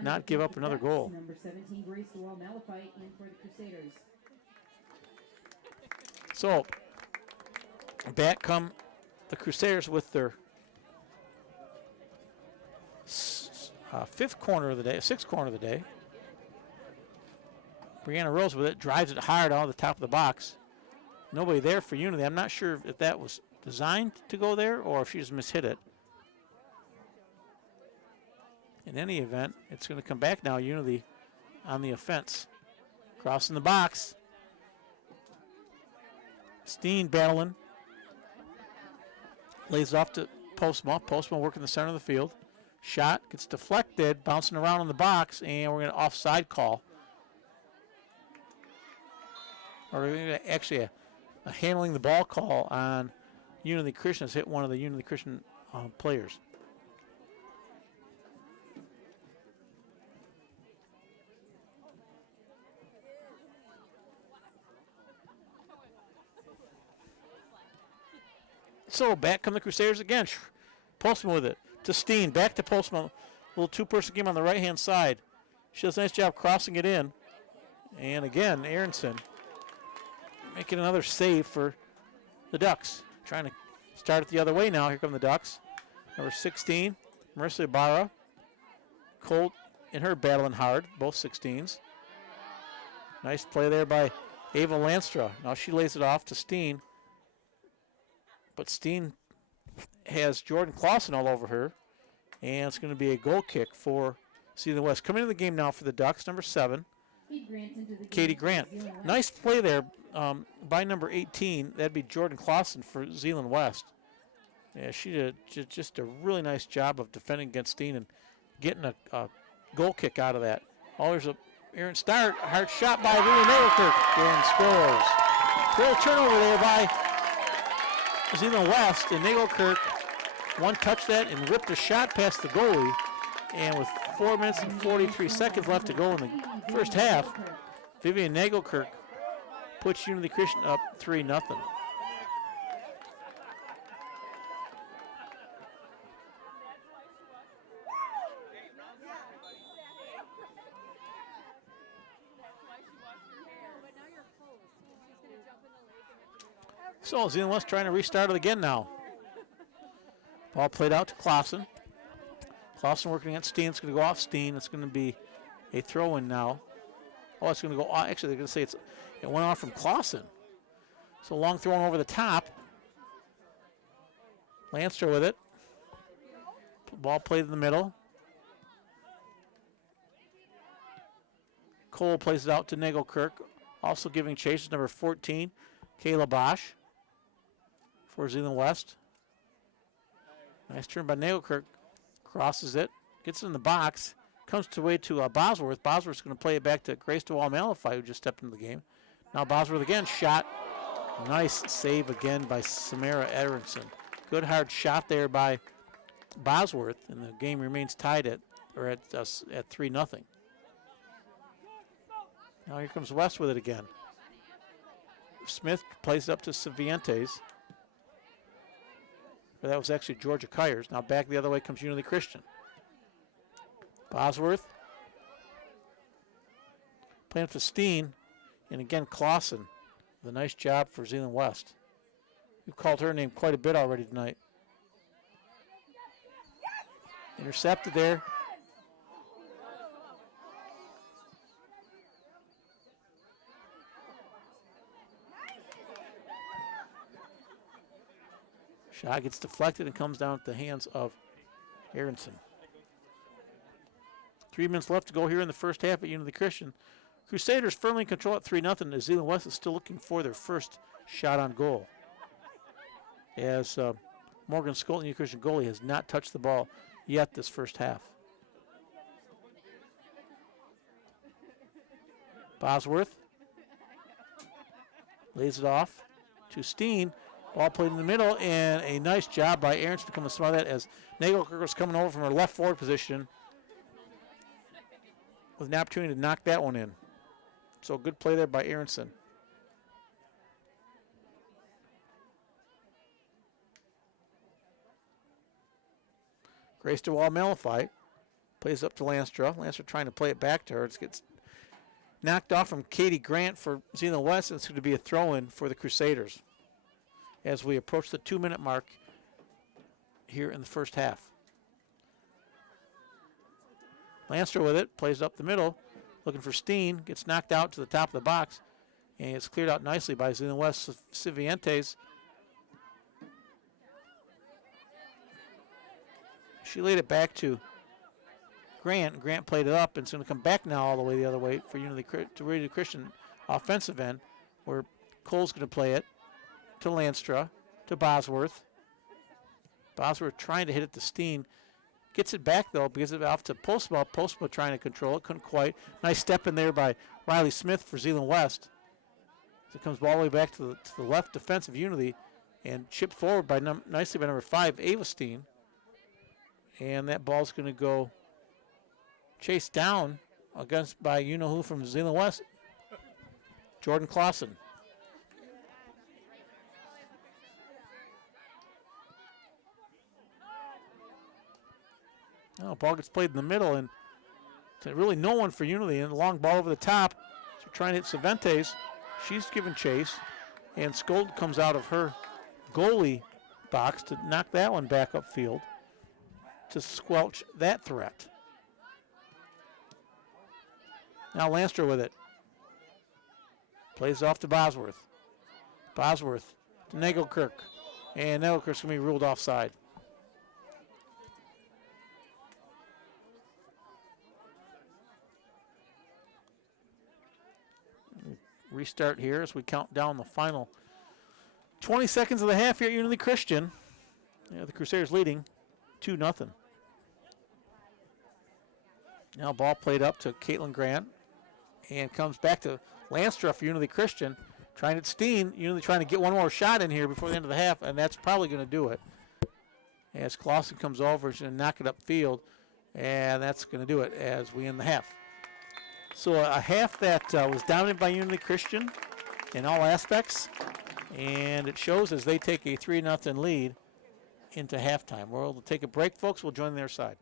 not give up another goal. Number 17, Grace Wall Malafite in for the Crusaders. So back come the Crusaders with their sixth corner of the day. Brianna Rose with it, drives it hard out of the top of the box. Nobody there for Unity. I'm not sure if that was designed to go there or if she just mishit it. In any event, it's going to come back now. Unity on the offense. Crossing the box. Steen battling. Lays it off to Postma. Postma working the center of the field. Shot gets deflected, bouncing around in the box, and we're going to offside call. Or actually a handling the ball call on Unity Christian has hit one of the Unity Christian players. So back come the Crusaders again. Postman with it to Steen. Back to Postman. Little two-person game on the right-hand side. She does a nice job crossing it in. And again, Aronson making another save for the Ducks. Trying to start it the other way now. Here come the Ducks. Number 16, Marissa Ibarra. Colt and her battling hard, both 16s. Nice play there by Ava Lanstra. Now she lays it off to Steen. But Steen has Jordan Clausen all over her. And it's going to be a goal kick for Zeeland West. Coming into the game now for the Ducks, number 7, Katie Grant. Nice play there by number 18. That'd be Jordan Clausen for Zeeland West. Yeah, she did just a really nice job of defending against Steen and getting a goal kick out of that. Oh, there's a Aaron Start, hard shot by Louie Nagelkirk, and scores. Little turnover there by Zeeland West, and Nagelkirk one-touched that and ripped a shot past the goalie. And with 4 minutes and 43 seconds left to go in the first half, Vivian Nagelkirk puts Unity Christian up 3-0. So Zeeland West trying to restart it again now. Ball played out to Clausen. Clausen working against Steen. It's going to go off Steen. It's going to be a throw-in now. Oh, it's going to go off. Actually, they're going to say it went off from Clausen. So long throw over the top. Lanster with it. Ball played in the middle. Cole plays it out to Nagelkirk. Also giving chase is number 14, Kayla Bosch for Zeeland West. Nice turn by Nagelkirk. Crosses it. Gets it in the box. Comes away to Bosworth. Bosworth's going to play it back to Grace DeWall Malafy, who just stepped into the game. Now Bosworth again. Shot. Nice save again by Samara Edrinson. Good hard shot there by Bosworth, and the game remains tied at 3-0. Now here comes West with it again. Smith plays it up to Savientes. That was actually Georgia Kyers. Now back the other way comes Unity Christian. Bosworth. Playing for Steen. And again, Clausen. With a nice job for Zeeland West. We've called her name quite a bit already tonight. Intercepted there. Shot gets deflected and comes down at the hands of Aronson. 3 minutes left to go here in the first half at Unity Christian. Crusaders firmly in control at 3-0 as Zeeland West is still looking for their first shot on goal. As Morgan Skolton, Unity Christian goalie, has not touched the ball yet this first half. Bosworth lays it off to Steen. Ball played in the middle, and a nice job by Aronson to come and smother that as Nagelkirk was coming over from her left forward position with an opportunity to knock that one in. So good play there by Aronson. Grace DeWall Malafite plays up to Lanstra. Lanstra trying to play it back to her. It gets knocked off from Katie Grant for Zeeland West. It's going to be a throw-in for the Crusaders as we approach the 2-minute mark here in the first half. Lanstra with it, plays up the middle, looking for Steen, gets knocked out to the top of the box, and it's cleared out nicely by Zeeland West Civientes. She laid it back to Grant, and Grant played it up, and it's going to come back now all the way the other way for Unity Christian offensive end, where Cole's going to play it to Lanstra, to Bosworth. Bosworth trying to hit it to Steen. Gets it back, though, because it's off to Postma. Postma trying to control it. Couldn't quite. Nice step in there by Riley Smith for Zeeland West. As it comes all the way back to the left defensive Unity and chipped forward by nicely by number 5, Ava Steen. And that ball's going to go chased down against by you-know-who from Zeeland West, Jordan Clausen. Oh, ball gets played in the middle, and really no one for Unity. And the long ball over the top. So trying to hit Cervantes. She's given chase, and Scold comes out of her goalie box to knock that one back upfield to squelch that threat. Now Lanstra with it. Plays off to Bosworth. Bosworth to Nagelkirk. And Nagelkirk's going to be ruled offside. Restart here as we count down the final 20 seconds of the half here at Unity Christian. Yeah, the Crusaders leading 2-0. Now ball played up to Caitlin Grant and comes back to Lanstra for Unity Christian. Trying to Steen, Unity trying to get one more shot in here before the end of the half, and that's probably going to do it. As Clausen comes over, she's going to knock it upfield, and that's going to do it as we end the half. So a half that was dominated by Unity Christian in all aspects, and it shows as they take a 3-0 lead into halftime. We'll take a break, folks. We'll join their side.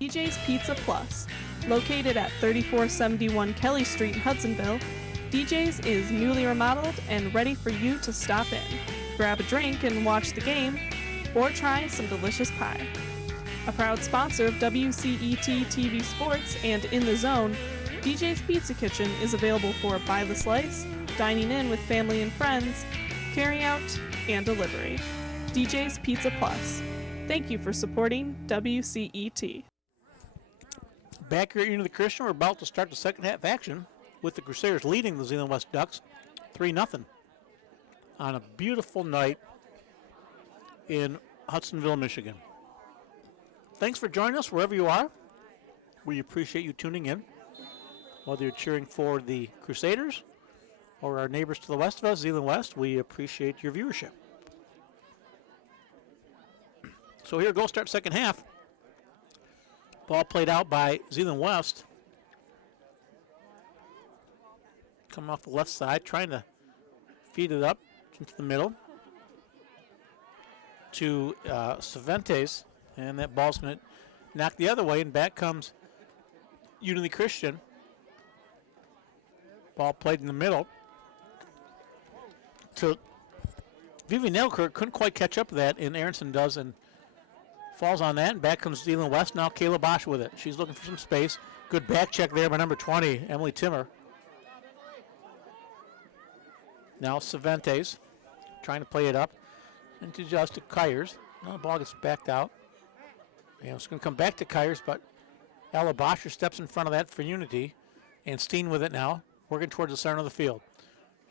DJ's Pizza Plus. Located at 3471 Kelly Street, Hudsonville, DJ's is newly remodeled and ready for you to stop in. Grab a drink and watch the game, or try some delicious pie. A proud sponsor of WCET TV Sports and In the Zone, DJ's Pizza Kitchen is available for by the slice, dining in with family and friends, carry out, and delivery. DJ's Pizza Plus. Thank you for supporting WCET. Back here at Unity Christian, we're about to start the second half action with the Crusaders leading the Zeeland West Ducks 3-0 on a beautiful night in Hudsonville, Michigan. Thanks for joining us wherever you are. We appreciate you tuning in. Whether you're cheering for the Crusaders or our neighbors to the west of us, Zeeland West, we appreciate your viewership. So here goes, start second half. Ball played out by Zeeland West. Coming off the left side, trying to feed it up into the middle to Cervantes, and that ball's going to knock the other way, and back comes Unity Christian. Ball played in the middle to Vivian Nailkirk. Couldn't quite catch up to that, and Aronson does, and falls on that, and back comes Zeeland West. Now Kayla Bosch with it. She's looking for some space. Good back check there by number 20, Emily Timmer. Now Cervantes trying to play it up into just to Kyers. Now the ball gets backed out. And it's going to come back to Kyers, but Ella Boscher steps in front of that for Unity. And Steen with it now, working towards the center of the field.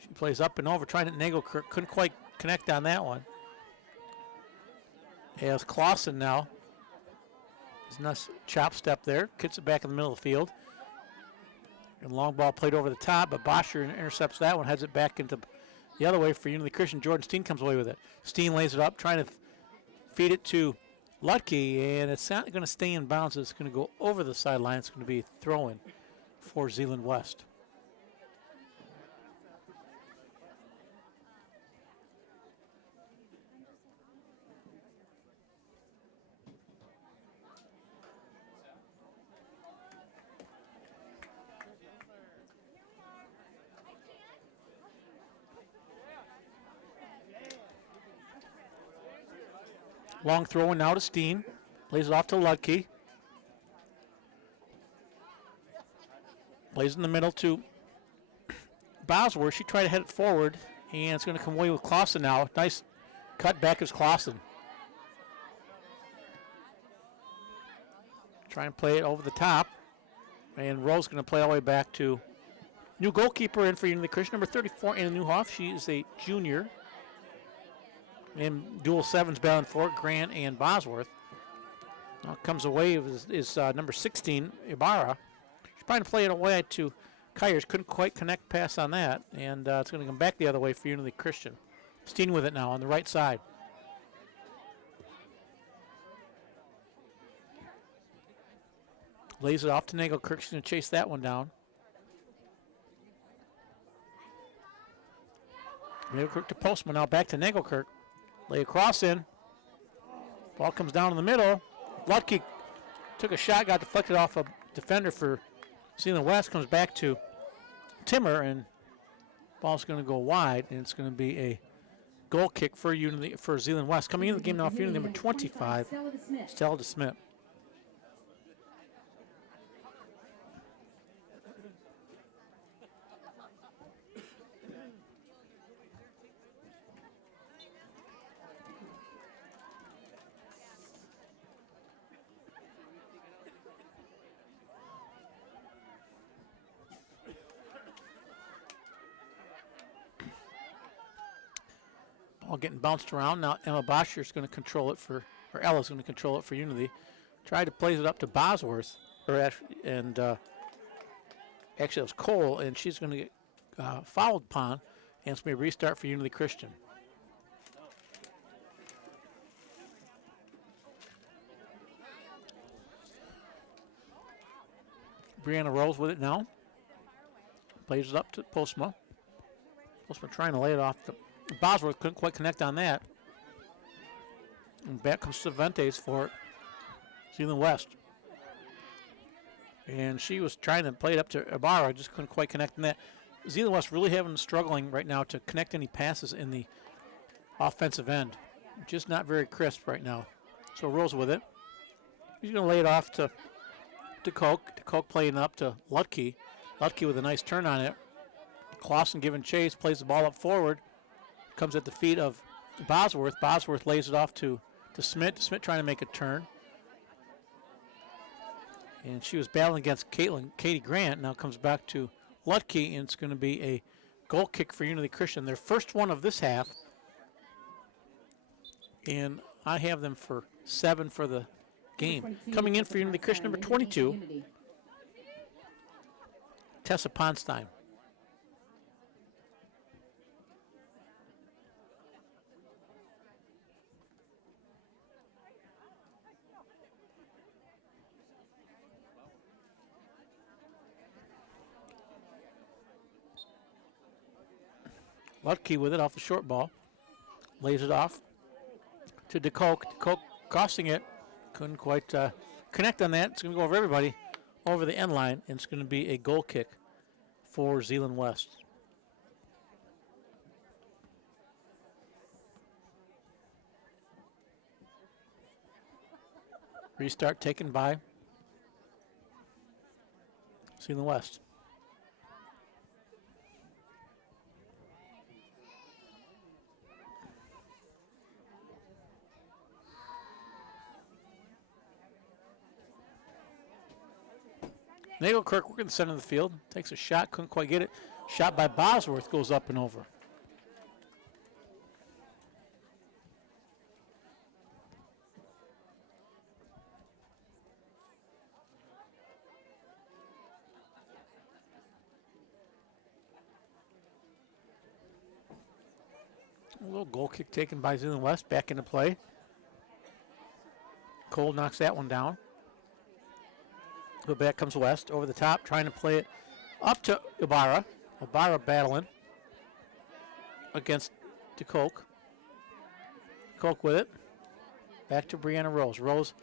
She plays up and over, trying to Nagelkirk. Couldn't quite connect on that one. As Clausen now, his nice chop step there, gets it back in the middle of the field. And long ball played over the top, but Boscher intercepts that one, heads it back into the other way for Unity Christian. Jordan Steen comes away with it. Steen lays it up, trying to feed it to Lutke, and it's not going to stay in bounds. It's going to go over the sideline. It's going to be a throw-in for Zeeland West. Long throw now to Steen. Plays it off to Ludke. Plays in the middle to Bosworth. She tried to head it forward, and it's going to come away with Clausen now. Nice cut back is Clausen. Try and play it over the top, and Rose going to play all the way back to new goalkeeper in for Unity Christian, number 34, Anna Newhoff. She is a junior. And dual sevens battling for it, Grant and Bosworth. Now comes away is number 16, Ibarra. She's trying to play it away to Kyers. Couldn't quite connect pass on that. And it's going to come back the other way for Unity Christian. Steen with it now on the right side. Lays it off to Nagelkirk. She's going to chase that one down. Nagelkirk to Postman. Now back to Nagelkirk. Lay a cross in. Ball comes down in the middle. Ludke took a shot, got deflected off a defender for Zeeland West. Comes back to Timmer, and ball's going to go wide, and it's going to be a goal kick for Zeeland West. Coming into the game now for Unity, number 25, Stella DeSmith. Ball getting bounced around. Now Emma Boscher is going to control it for, or Ella's going to control it for Unity. Tried to place it up to Bosworth, and actually it was Cole, and she's going to get fouled upon, and it's going to be a restart for Unity Christian. Brianna Rose with it now. Plays it up to Postma. Postma trying to lay it off to Bosworth, couldn't quite connect on that. And back comes Cervantes for Zeeland West. And she was trying to play it up to Ibarra, just couldn't quite connect on that. Zeeland West really struggling right now to connect any passes in the offensive end. Just not very crisp right now. So Rose with it. He's going to lay it off to Koch. Koch playing up to Ludke. Ludke with a nice turn on it. Clausen giving chase, plays the ball up forward. Comes at the feet of Bosworth. Bosworth lays it off to Smith. Smith trying to make a turn. And she was battling against Katie Grant. Now comes back to Ludke, and it's going to be a goal kick for Unity Christian. Their first one of this half. And I have them for 7 for the game. Coming in for Unity Christian, number 22, Tessa Ponstein. Ludke with it off the short ball. Lays it off to DeKoch. DeKoch crossing it. Couldn't quite connect on that. It's going to go over everybody over the end line, and it's going to be a goal kick for Zeeland West. Restart taken by Zeeland West. Nagelkirk working the center of the field. Takes a shot, couldn't quite get it. Shot by Bosworth goes up and over. A little goal kick taken by Zeeland West, back into play. Cole knocks that one down. But back comes West over the top, trying to play it up to Ibarra. Ibarra battling against DeCoke. Coke with it. Back to Brianna Rose. Rose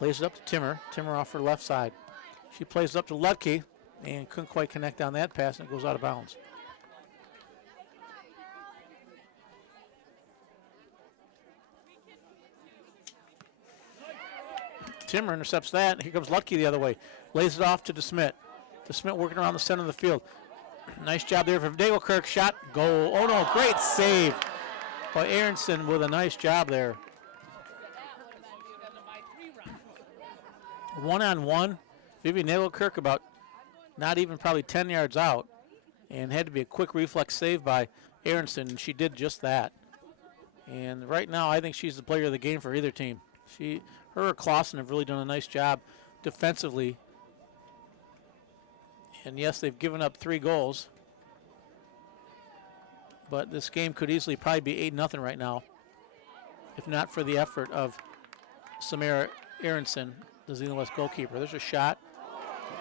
lays it up to Timmer. Timmer off her left side. She plays it up to Lutke and couldn't quite connect on that pass, and it goes out of bounds. Timmer intercepts that. Here comes Lutke the other way. Lays it off to DeSmit. DeSmit working around the center of the field. Nice job there from Dagelkirk. Shot, goal. Oh no, great save by Aronson with a nice job there. One-on-one. Vivian Nagelkirk about not even probably 10 yards out, and had to be a quick reflex save by Aronson, and she did just that. And right now, I think she's the player of the game for either team. Her or Clausen have really done a nice job defensively. And yes, they've given up 3 goals. But this game could easily probably be 8-0 right now, if not for the effort of Samara Aronson, the Zeeland West goalkeeper. There's a shot,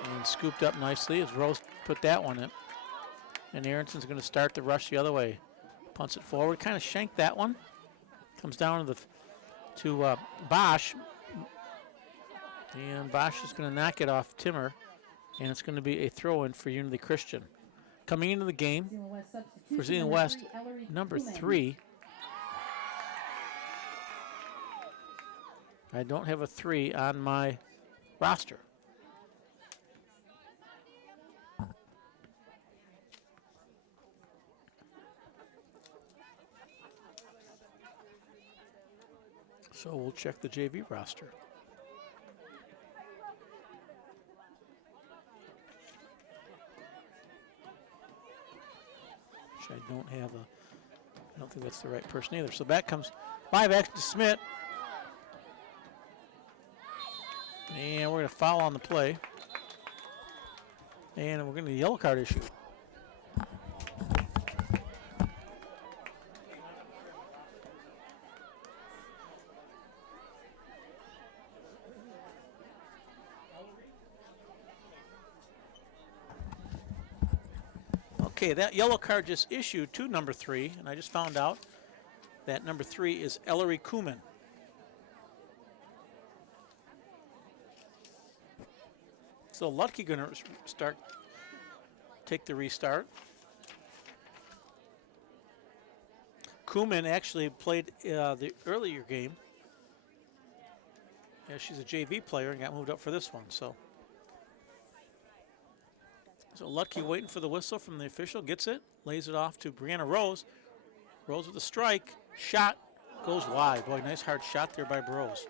and scooped up nicely as Rose put that one in. And Aronson's going to start the rush the other way. Punts it forward, kind of shanked that one. Comes down to Bosch. And Bosch is going to knock it off Timmer, and it's going to be a throw-in for Unity Christian. Coming into the game for Zeeland West, number 3. I don't have a 3 on my roster. So we'll check the JV roster. Which I don't think that's the right person either. So back comes back to Smith. And we're going to foul on the play. And we're going to get a yellow card issue. Okay, that yellow card just issued to number 3, and I just found out that number 3 is Ellery Kuhlman. So Lutke going to take the restart. Kuhlman actually played the earlier game. She's a JV player and got moved up for this one. So Lutke waiting for the whistle from the official, gets it, lays it off to Brianna Rose. Rose with a strike, shot, goes wide. Boy, nice hard shot there by Rose.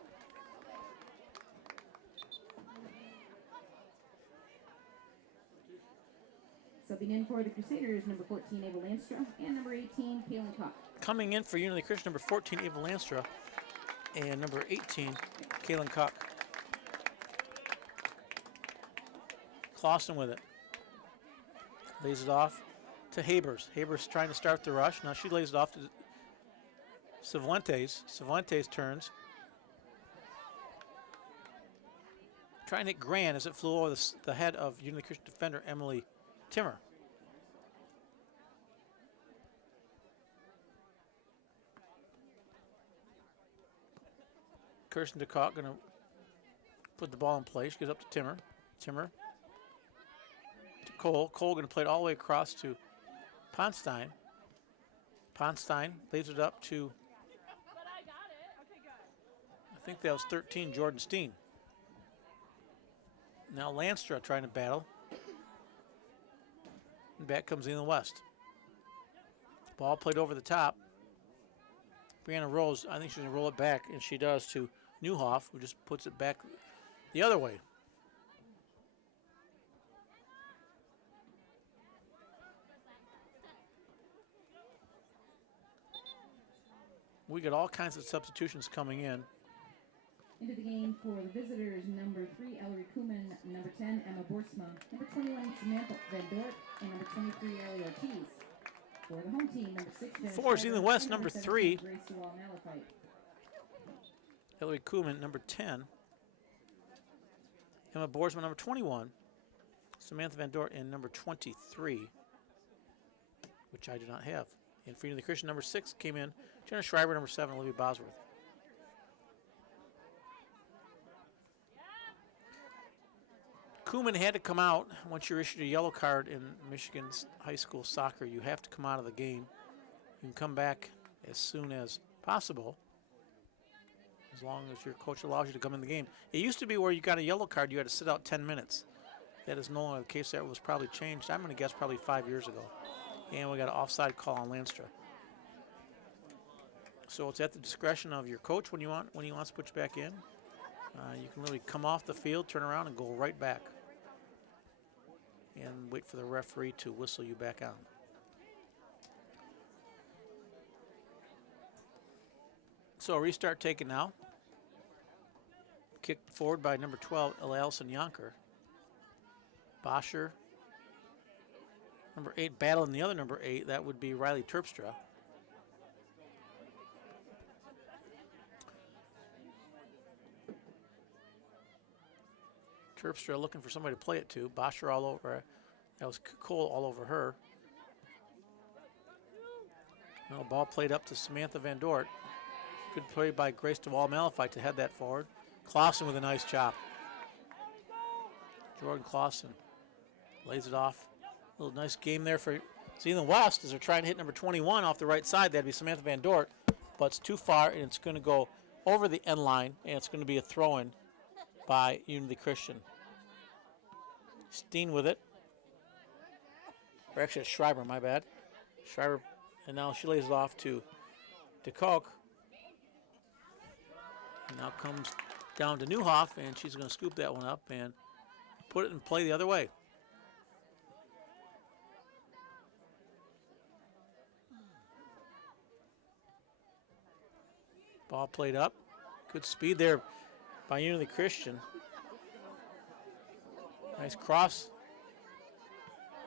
Subbing in for the Crusaders, number 14, Ava Lanstra, and number 18, Kaylin Koch. Coming in for Unity Christian, number 14, Ava Lanstra, and number 18, Kaylin Koch. Clausen with it. Lays it off to Habers. Habers trying to start the rush. Now she lays it off to Cifuentes. Cifuentes turns. Trying to hit Grand as it flew over the head of Unity Christian defender Emily Timmer. Kirsten DeCock going to put the ball in play. She goes up to Timmer. Timmer to Cole. Cole going to play it all the way across to Ponstein. Ponstein lays it up to, I think that was 13, Jordan Steen. Now Lanstra trying to battle. And back comes Zeeland West. Ball played over the top. Brianna Rose, I think she's going to roll it back, and she does to Newhoff, who just puts it back the other way. We got all kinds of substitutions coming in. Into the game for the visitors, number 3, Ellery Kuhlman, number 10, Emma Borsma, number 21, Samantha Van Dorp, and number 23, Ellie Ortiz. For the home team, number 6, For Zeeland West, number 3, Grace Sewell Malachite. Ellery Kuhlman, number 10, Emma Boersma, number 21. Samantha Van Dort in number 23, which I do not have. And for Unity Christian, number 6 came in. Jenna Schreiber, number 7, Olivia Bosworth. Kuhlman had to come out. Once you're issued a yellow card in Michigan's high school soccer, you have to come out of the game. You can come back as soon as possible, as long as your coach allows you to come in the game. It used to be where you got a yellow card, you had to sit out 10 minutes. That is no longer the case. That was probably changed, I'm going to guess, probably 5 years ago. And we got an offside call on Lanstra. So it's at the discretion of your coach when he wants to put you back in. You can literally come off the field, turn around, and go right back. And wait for the referee to whistle you back on. So a restart taken now. Kicked forward by number 12, Allison Yonker. Boscher, number 8, battling the other number 8. That would be Riley Terpstra. Terpstra looking for somebody to play it to. Boscher all over. That was Cole all over her. Well, ball played up to Samantha Van Dort. Good play by Grace DeWall Malafite to head that forward. Clausen with a nice chop. Jordan Clausen lays it off. A little nice game there for Zeeland West as they're trying to hit number 21 off the right side. That'd be Samantha Van Dort, but it's too far, and it's going to go over the end line, and it's going to be a throw-in by Unity Christian. Steen with it. Or actually, it's Schreiber, my bad. Schreiber, and now she lays it off to DeKoch. Now comes down to Newhoff, and she's going to scoop that one up and put it in play the other way. Ball played up. Good speed there by Unity Christian. Nice cross.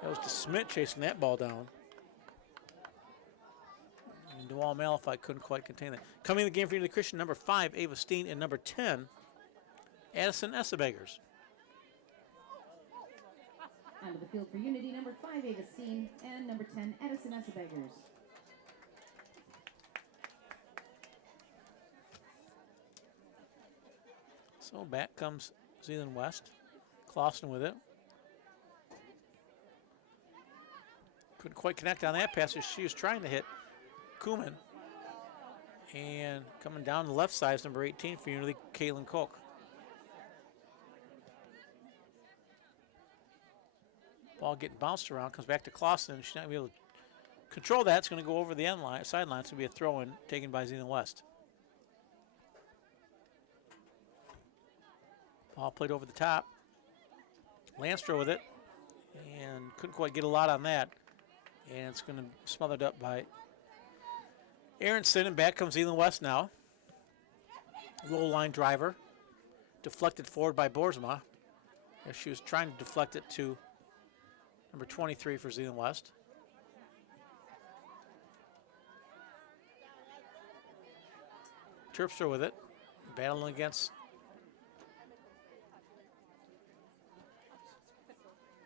That was DeSmit chasing that ball down. And DeWall Malafite couldn't quite contain that. Coming in the game for Unity Christian, number 5, Ava Steen, and number 10, Addison Essebagers. Onto the field for Unity, number 5, Ava Steen, and number 10, Addison Essebagers. So back comes Zeeland West. Clausen with it. Couldn't quite connect on that pass as she was trying to hit Kuhlman. And coming down the left side is number 18 for Unity, Caitlin Koch. Ball getting bounced around, comes back to Clausen. She's not going to be able to control that. It's going to go over the end line, sideline. It's going to be a throw-in taken by Zeeland West. Ball played over the top. Lanstra with it. And couldn't quite get a lot on that. And it's going to be smothered up by Aronson. And back comes Zeeland West now. Low line driver. Deflected forward by Boersma. As she was trying to deflect it to number 23 for Zeeland West. Terpstra with it. Battling against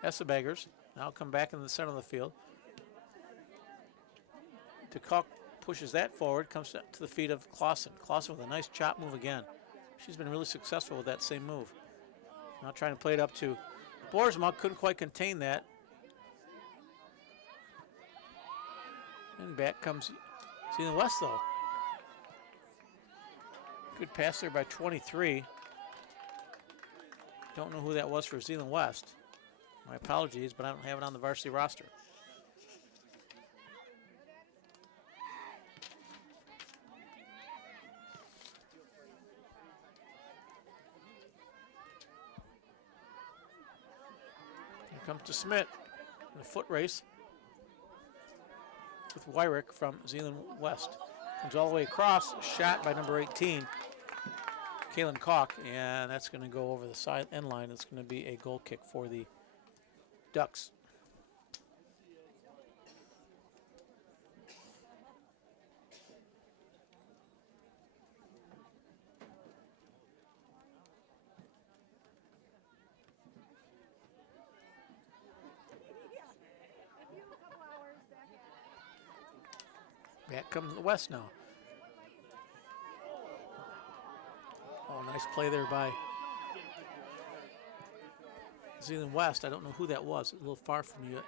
Essebagers. Now come back in the center of the field. DeKoch pushes that forward, comes to the feet of Clausen. Clausen with a nice chop move again. She's been really successful with that same move. Now trying to play it up to Boersma, couldn't quite contain that. And back comes Zeeland West though. Good pass there by 23. Don't know who that was for Zeeland West. My apologies, but I don't have it on the varsity roster. Here comes DeSmit in a foot race with Wyrick from Zeeland West. Comes all the way across, shot by number 18, Caitlin Koch, and that's going to go over the side end line. It's going to be a goal kick for the Ducks. Back comes the West now. Oh, nice play there by Zeeland West. I don't know who that was. A little far from you.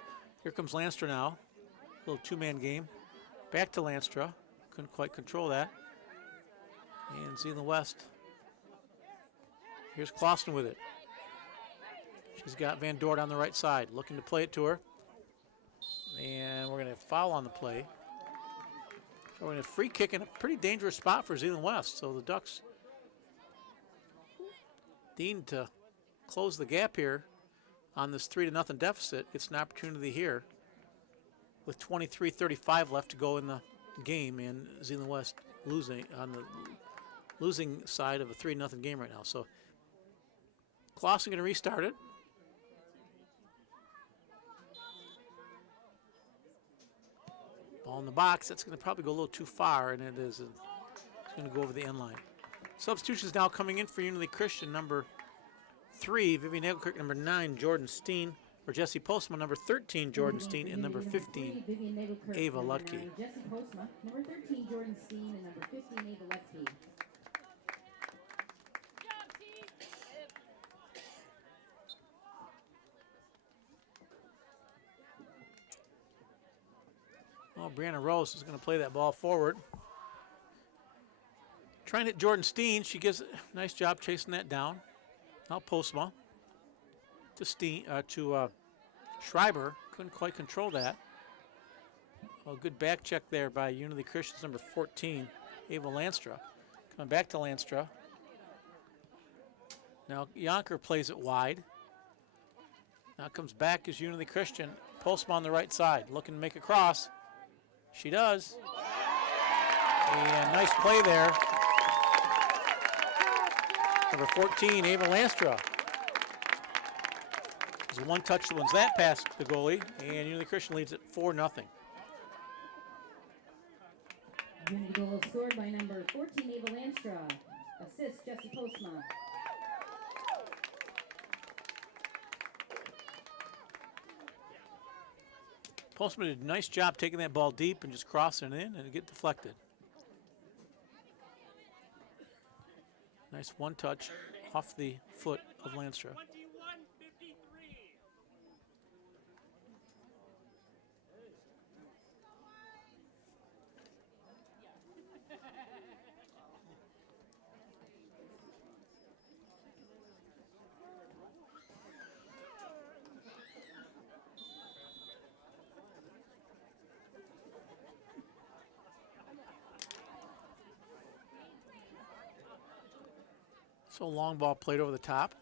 Here comes Lanstra now. A little two-man game. Back to Lanstra. Couldn't quite control that. And Zeeland West. Here's Clausen with it. She's got Van Dort on the right side, looking to play it to her. And we're going to foul on the play. So we're going to free kick in a pretty dangerous spot for Zeeland West. So the Ducks need to close the gap here on this 3-0 deficit. It's an opportunity here with 23:35 left to go in the game, and Zeeland West losing on the losing side of a 3-0 game right now. So Clausen going to restart it. Ball in the box. That's going to probably go a little too far, and it's going to go over the end line. Substitutions now coming in for Unity Christian. Number 3, Vivian Nagelkirk. Number 9, Jordan Steen. Or Jesse Postma. Number 13, Jordan Steen. And number 15, Ava Lutke. Jesse Postma. Number 13, Jordan Steen. And number 15, Ava Lutke. Well, Brianna Rose is going to play that ball forward. Trying to hit Jordan Steen. She gives a nice job chasing that down. Now Postma to Steen to Schreiber. Couldn't quite control that. A good back check there by Unity Christian's number 14, Ava Lanstra. Coming back to Lanstra. Now Yonker plays it wide. Now comes back as Unity Christian. Postma on the right side, looking to make a cross. She does. And nice play there. Number 14, Ava Lanstra. There's one touch that wins that past the goalie, and Unity Christian leads it 4-0. Unity goal scored by number 14, Ava Lanstra. Assist, Jesse Postma. Postman did a nice job taking that ball deep and just crossing it in and it get deflected. Nice one touch off the foot of Lanstra. So long ball played over the top.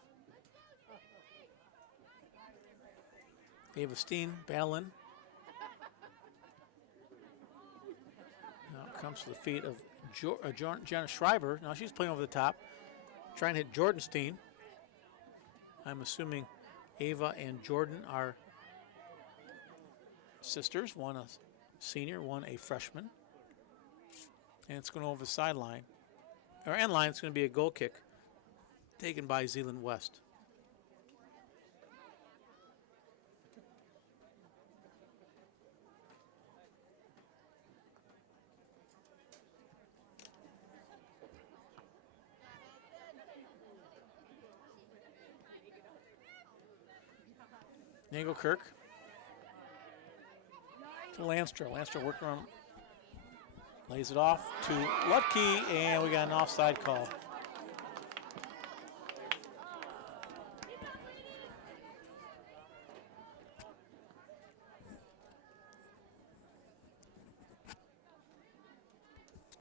Ava Steen battling. Now it comes to the feet of Jenna Schreiber. Now she's playing over the top, trying to hit Jordan Steen. I'm assuming Ava and Jordan are sisters, one a senior, one a freshman. And it's going over the sideline. Or end line, it's going to be a goal kick taken by Zeeland West. Nagelkirk to Lanstra. Lanstra working on, lays it off to Lutke, and we got an offside call.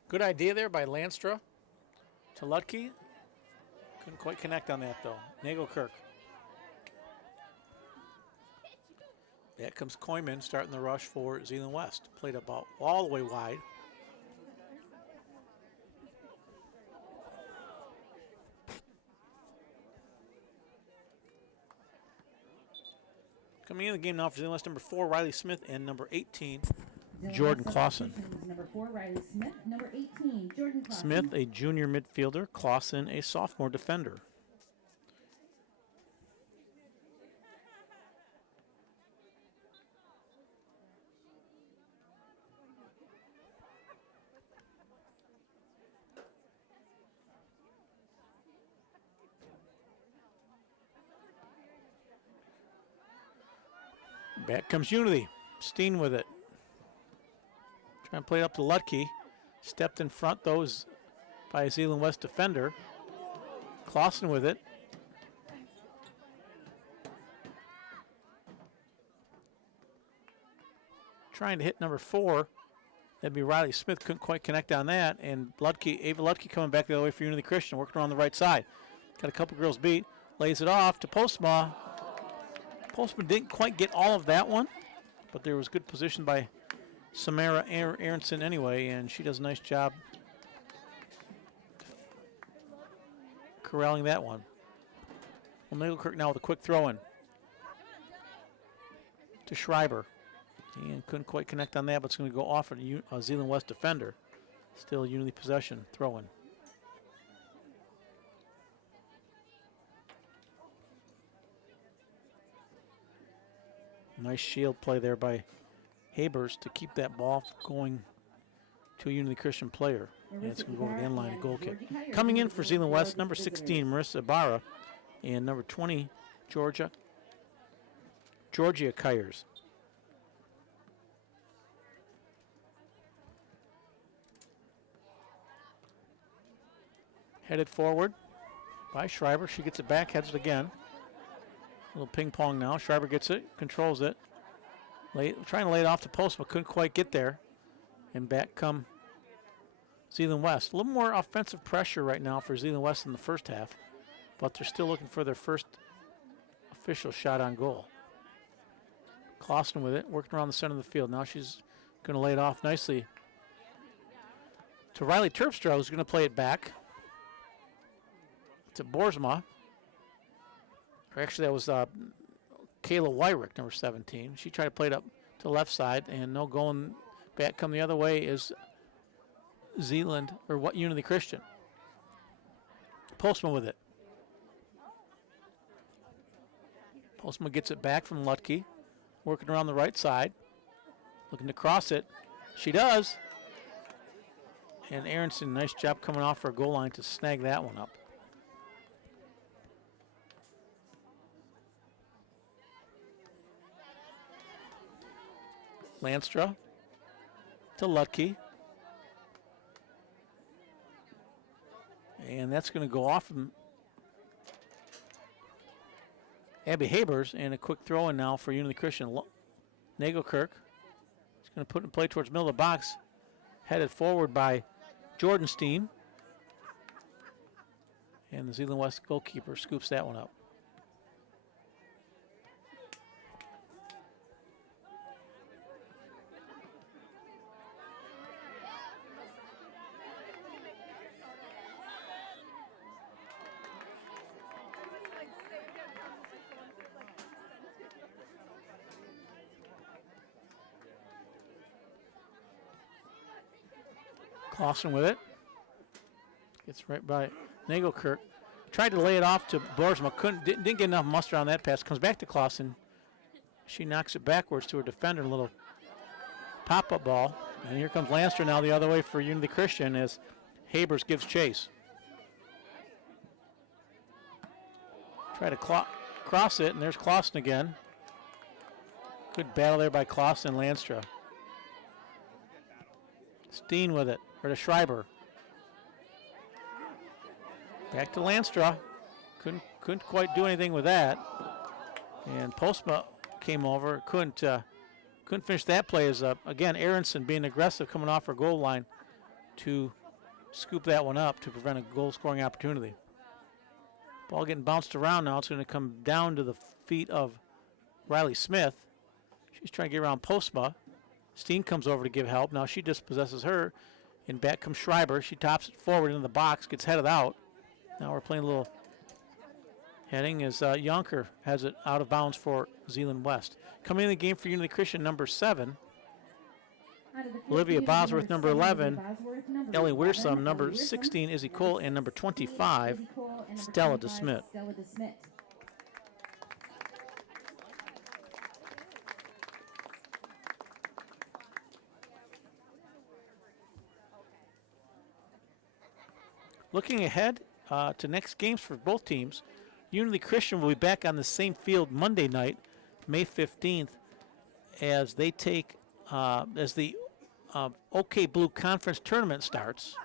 Good idea there by Lanstra to Lutke. Couldn't quite connect on that though. Nagelkirk. Back comes Koyman starting the rush for Zeeland West. Played about all the way wide. Coming in the game now for Zeeland West, number 4, Riley Smith, and number 18, Jordan Clausen. Number 4, Riley Smith. Number 18, Jordan Clausen. Smith, a junior midfielder. Clausen, a sophomore defender. Back comes Unity. Steen with it. Trying to play it up to Lutke. Stepped in front, those by a Zeeland West defender. Clausen with it. Trying to hit number 4. That'd be Riley Smith. Couldn't quite connect on that. And Ava Lutke coming back the other way for Unity Christian, working around the right side. Got a couple girls beat. Lays it off to Postma. Postma didn't quite get all of that one, but there was good position by Samara Aronson anyway, and she does a nice job corralling that one. Well, Nagelkirk now with a quick throw in to Schreiber. And couldn't quite connect on that, but it's going to go off a Zeeland West defender. Still Unity possession, throw in. Nice shield play there by Habers to keep that ball going to a Unity Christian player. And it's going to go over the end line, a goal kick. Coming in for Zeeland West, number 16, Marissa Ibarra, and number 20, Georgia Kyers. Headed forward by Schreiber. She gets it back, heads it again. A little ping pong now. Schreiber gets it, controls it. Trying to lay it off to Postma, couldn't quite get there. And back come Zeeland West. A little more offensive pressure right now for Zeeland West in the first half, but they're still looking for their first official shot on goal. Clausen with it, working around the center of the field. Now she's going to lay it off nicely to Riley Terpstra, who's going to play it back to Boersma. Or actually, that was Kayla Wyrick, number 17. She tried to play it up to the left side, and no going back. Come the other way is Zeeland, or what, Unity Christian. Postma with it. Postma gets it back from Lutke, working around the right side, looking to cross it. She does. And Aronson, nice job coming off her goal line to snag that one up. Lanstra to Lutke. And that's going to go off from Abby Habers, and a quick throw in now for Unity Christian. Nagelkirk is going to put it in play towards middle of the box. Headed forward by Jordan Steen. And the Zeeland West goalkeeper scoops that one up. Clausen with it. Gets right by Nagelkirk. Tried to lay it off to Boersma. Didn't get enough muster on that pass. Comes back to Clausen. She knocks it backwards to her defender. A little pop-up ball. And here comes Lanster now the other way for Unity Christian as Habers gives chase. Try to cross it, and there's Clausen again. Good battle there by Clausen and Landstra. Steen with it, or to Schreiber. Back to Landstra. Couldn't quite do anything with that. And Postma came over, couldn't finish that play. As again, Aronson being aggressive, coming off her goal line to scoop that one up to prevent a goal scoring opportunity. Ball getting bounced around now. It's going to come down to the feet of Riley Smith. She's trying to get around Postma. Steen comes over to give help. Now she dispossesses her, and back comes Schreiber. She tops it forward into the box, gets headed out. Now we're playing a little heading as Yonker has it out of bounds for Zeeland West. Coming in the game for Unity Christian, number 7. Olivia Bosworth, number 11. Ellie Wearsum, number 16. Izzy Cole, and number 25, Stella DeSmit. Looking ahead to next games for both teams, Unity Christian will be back on the same field Monday night, May 15th, as they take, as the OK Blue Conference tournament starts.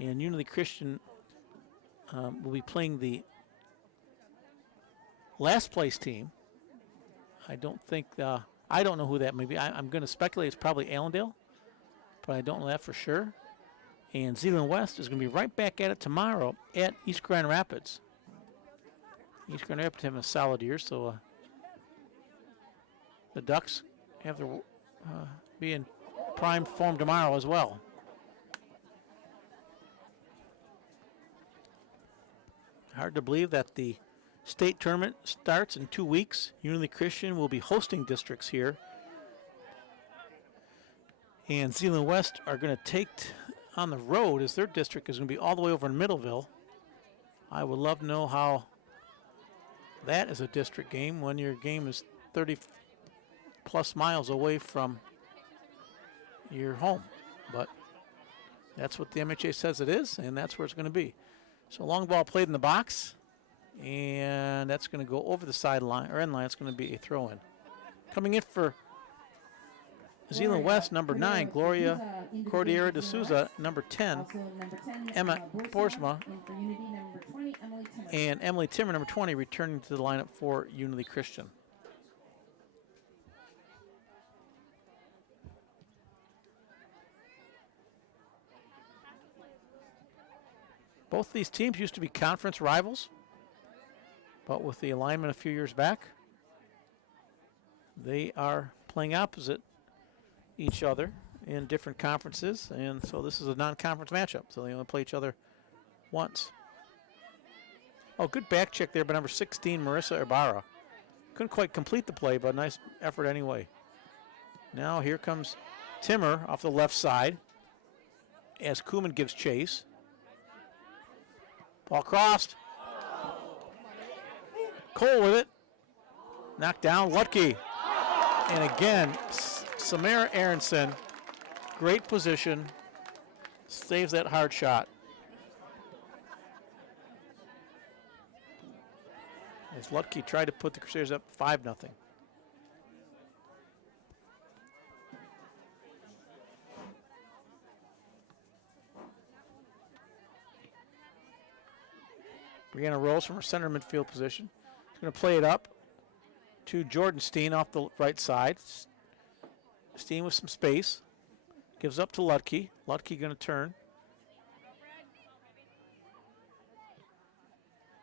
And Unity Christian will be playing the last place team. I don't think, I don't know who that may be. I'm going to speculate it's probably Allendale, but I don't know that for sure. And Zeeland West is going to be right back at it tomorrow at East Grand Rapids. East Grand Rapids having a solid year, so the Ducks have to be in prime form tomorrow as well. Hard to believe that the state tournament starts in 2 weeks. Unity Christian will be hosting districts here. And Zeeland West are going to take on the road as their district is going to be all the way over in Middleville. I would love to know how that is a district game when your game is 30 plus miles away from your home. But that's what the MHA says it is, and that's where it's going to be. So long ball played in the box, and that's going to go over the sideline or end line. It's going to be a throw in. Coming in for Zeeland West, number 9, Gloria Cordillera de Souza, number 10, Emma Borsma, and Emily Timmer, number 20, returning to the lineup for Unity Christian. Both these teams used to be conference rivals, but with the alignment a few years back, they are playing opposite each other in different conferences, and so this is a non-conference matchup, so they only play each other once. Oh, good back check there by number 16, Marissa Ibarra. Couldn't quite complete the play, but nice effort anyway. Now here comes Timmer off the left side as Kuhlman gives chase. Ball crossed. Cole with it. Knocked down, Lutke. And again, Samara Aronson, great position, saves that hard shot. As Lutke tried to put the Crusaders up 5-0. Brianna rolls from her center midfield position. She's going to play it up to Jordan Steen off the right side. Steen with some space. Gives up to Lutke. Lutke going to turn.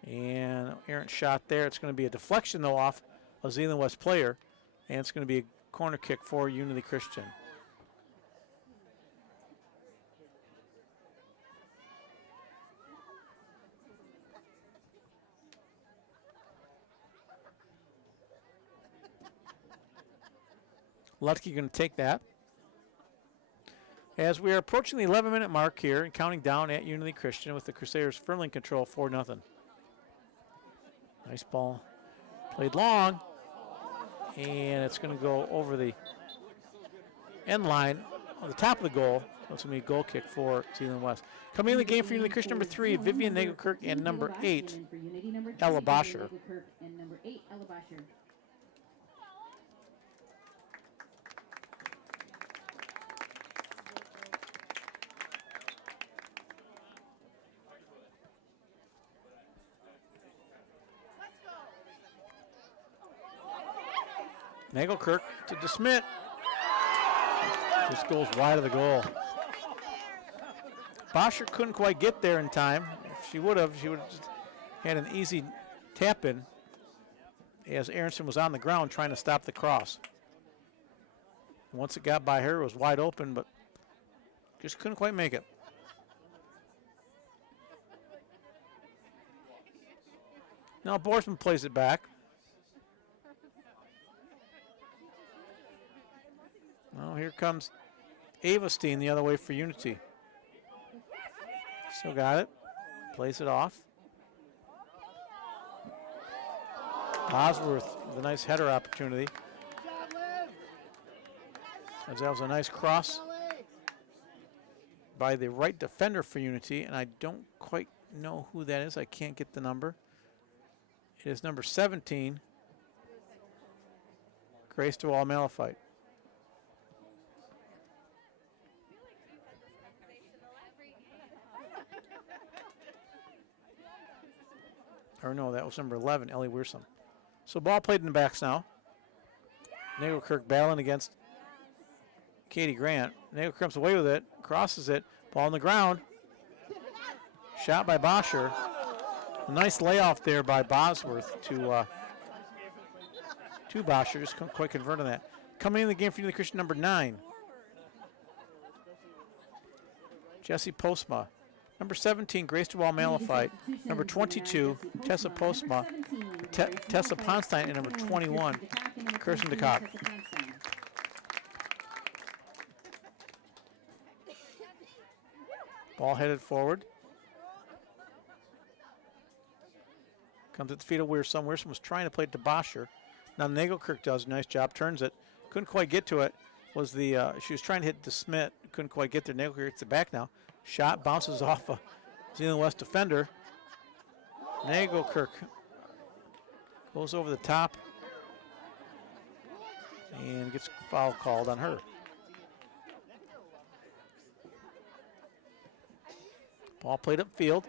And errant shot there. It's going to be a deflection, though, off a Zeeland West player. And it's going to be a corner kick for Unity Christian. Lutke going to take that. As we are approaching the 11-minute mark here and counting down at Unity Christian with the Crusaders firmly in control, 4-0. Nice ball. Played long. And it's going to go over the end line on the top of the goal. That's going to be a goal kick for Zeeland West. Coming in the game for Unity Christian, number 3, Vivian Nagelkirk, and number 8, Ella Boscher. Nagelkirk to DeSmit. Just goes wide of the goal. Boscher couldn't quite get there in time. If she would have just had an easy tap in as Aronson was on the ground trying to stop the cross. Once it got by her, it was wide open, but just couldn't quite make it. Now Borsman plays it back. Well, here comes Ava Steen the other way for Unity. Still got it. Plays it off. Bosworth with a nice header opportunity. As that was a nice cross by the right defender for Unity, and I don't quite know who that is. I can't get the number. It is number 17. Grace DeWall Malafite. Or no, that was number 11, Ellie Weirsom. So ball played in the backs now. Nagelkirk battling against Katie Grant. Nagelkirk comes away with it, crosses it, ball on the ground. Shot by Bosher. A nice layoff there by Bosworth to Bosher. Just couldn't quite convert on that. Coming in the game for Unity Christian, number 9. Jessie Postma. Number 17, Grace DeWall Malafite. Number 22, Tessa Postma. Tessa Ponstein, and number 21, Kirsten DeCock. Ball headed forward. Comes at the feet of Weirsom. Weirsom was trying to play it to Bosher. Now Nagelkirk does a nice job, turns it. Couldn't quite get to it. She was trying to hit DeSmit. Couldn't quite get there. Nagelkirk hits it back now. Shot bounces off a Zeeland West defender. Nagelkirk goes over the top and gets a foul called on her. Ball played upfield.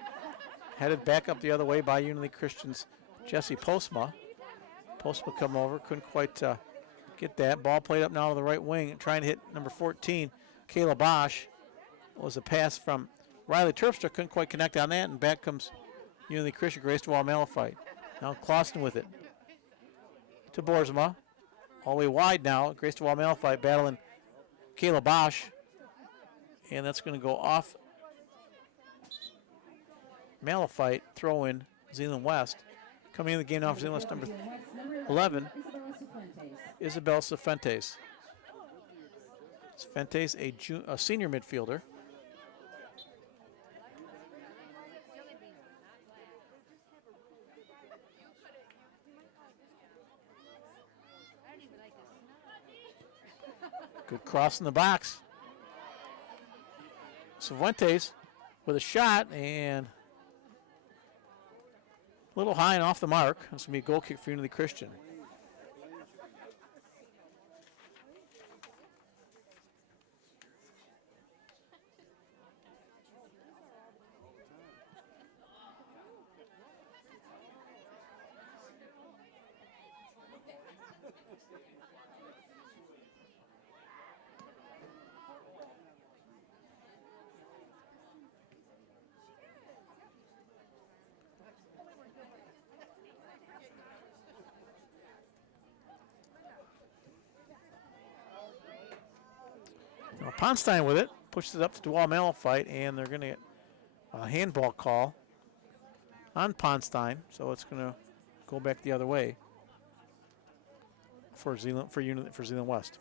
Headed back up the other way by Unity Christian's Jessie Postma. Postma come over, couldn't quite get that. Ball played up now to the right wing, trying to hit number 14, Kayla Bosch. It was a pass from Riley Terpstra, couldn't quite connect on that, and back comes Unity Christian, Grace DeWall Malafite. Now Clausen with it to Boersma. All the way wide now, Grace DeWall Malafite battling Kayla Bosch. And that's going to go off Malafite, throw in Zeeland West. Coming in the game now for Zeeland West, number 11, Isabel Cifuentes. Cifuentes, a senior midfielder. Good cross in the box. Cifuentes with a shot and a little high and off the mark. That's going to be a goal kick for Unity Christian. Now Ponstein with it, pushes it up to DeWall Malafite, and they're going to get a handball call on Ponstein, so it's going to go back the other way for Zeeland West.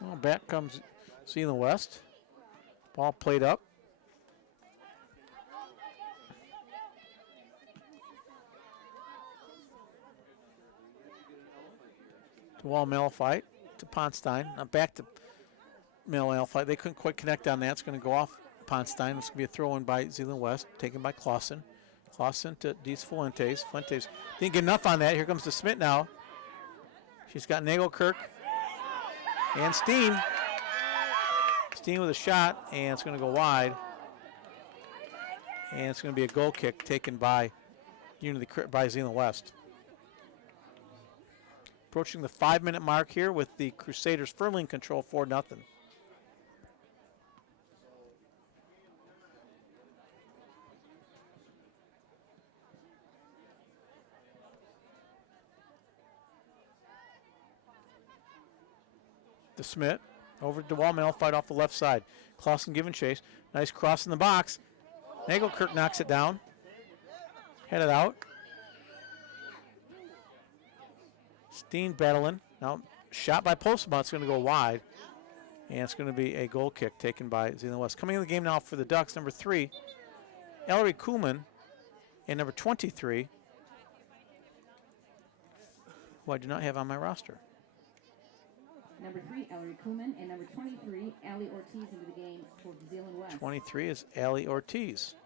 Well, back comes Zeeland West. Ball played up. DeWall Malafite to Ponstein. Now back to Malafite. They couldn't quite connect on that. It's going to go off Ponstein. It's going to be a throw in by Zeeland West, taken by Clausen. Clausen to Dietz Fuentes. Fuentes didn't get enough on that. Here comes DeSmit now. She's got Nagelkirk and Steen. Steen with a shot, and it's going to go wide. And it's going to be a goal kick taken by Zeeland West. Approaching the 5-minute mark here with the Crusaders firmly in control, 4-0. DeSmit over to DeWall Malafite off the left side. Clausen giving chase. Nice cross in the box. Nagelkirk knocks it down. Headed out. Steen battling. Now shot by Postma. It's going to go wide. And it's going to be a goal kick taken by Zeeland West. Coming in the game now for the Ducks, number 3, Ellery Kuhlman, and number 23, who I do not have on my roster. number 3, Ellery Kuhlman, and number 23, Allie Ortiz into the game for Zeeland West. 23 is Allie Ortiz.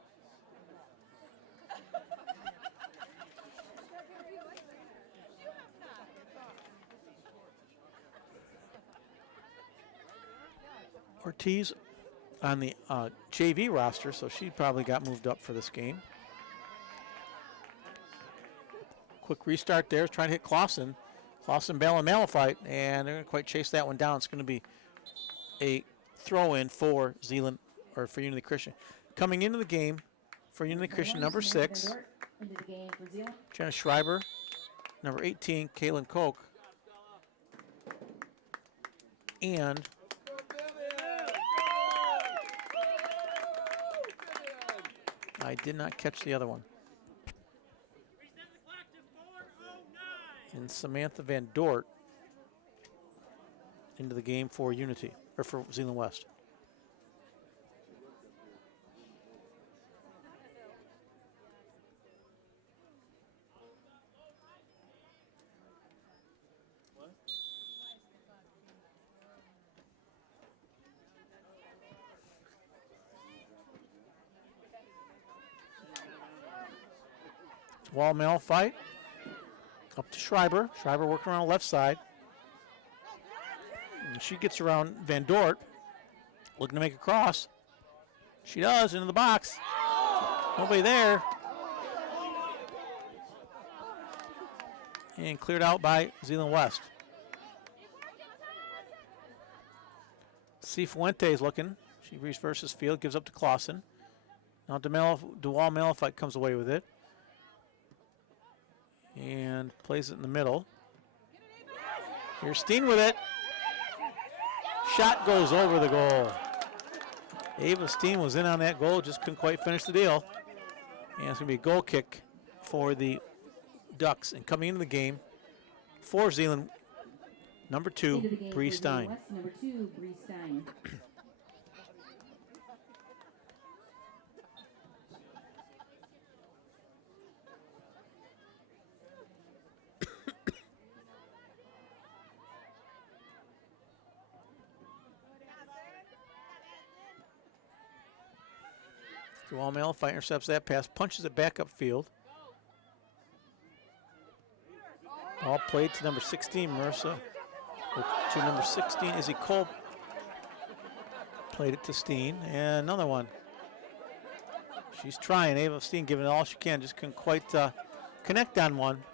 Ortiz on the JV roster, so she probably got moved up for this game. Quick restart there, trying to hit Clausen. Clausen battling Malafite, and they're going to quite chase that one down. It's going to be a throw-in for Zeeland, or for Unity Christian. Coming into the game for Unity Christian, number 6, Into the game for Zeeland. Jenna Schreiber. Number 18, Kaylin Koch. And I did not catch the other one. And Samantha Van Dort into the game for Unity, or for Zeeland West. Wall mail fight. Up to Schreiber. Schreiber working around the left side. And she gets around Van Dort. Looking to make a cross. She does, into the box. Nobody there. And cleared out by Zeeland West. Cifuentes looking. She reverses field, gives up to Clausen. Now DeWall Malafite comes away with it. And plays it in the middle. Here's Steen with it. Shot goes over the goal. Ava Steen was in on that goal, just couldn't quite finish the deal. And it's going to be a goal kick for the Ducks. And coming into the game for Zeeland, number 2, Bree Stein. West, number 2, Bree Stein. DeWall Malafite intercepts that pass, punches it back upfield. Ball played to number 16, Marissa. To number 16, Izzy Cole. Played it to Steen, and another one. She's trying. Ava Steen giving it all she can, just couldn't quite connect on one.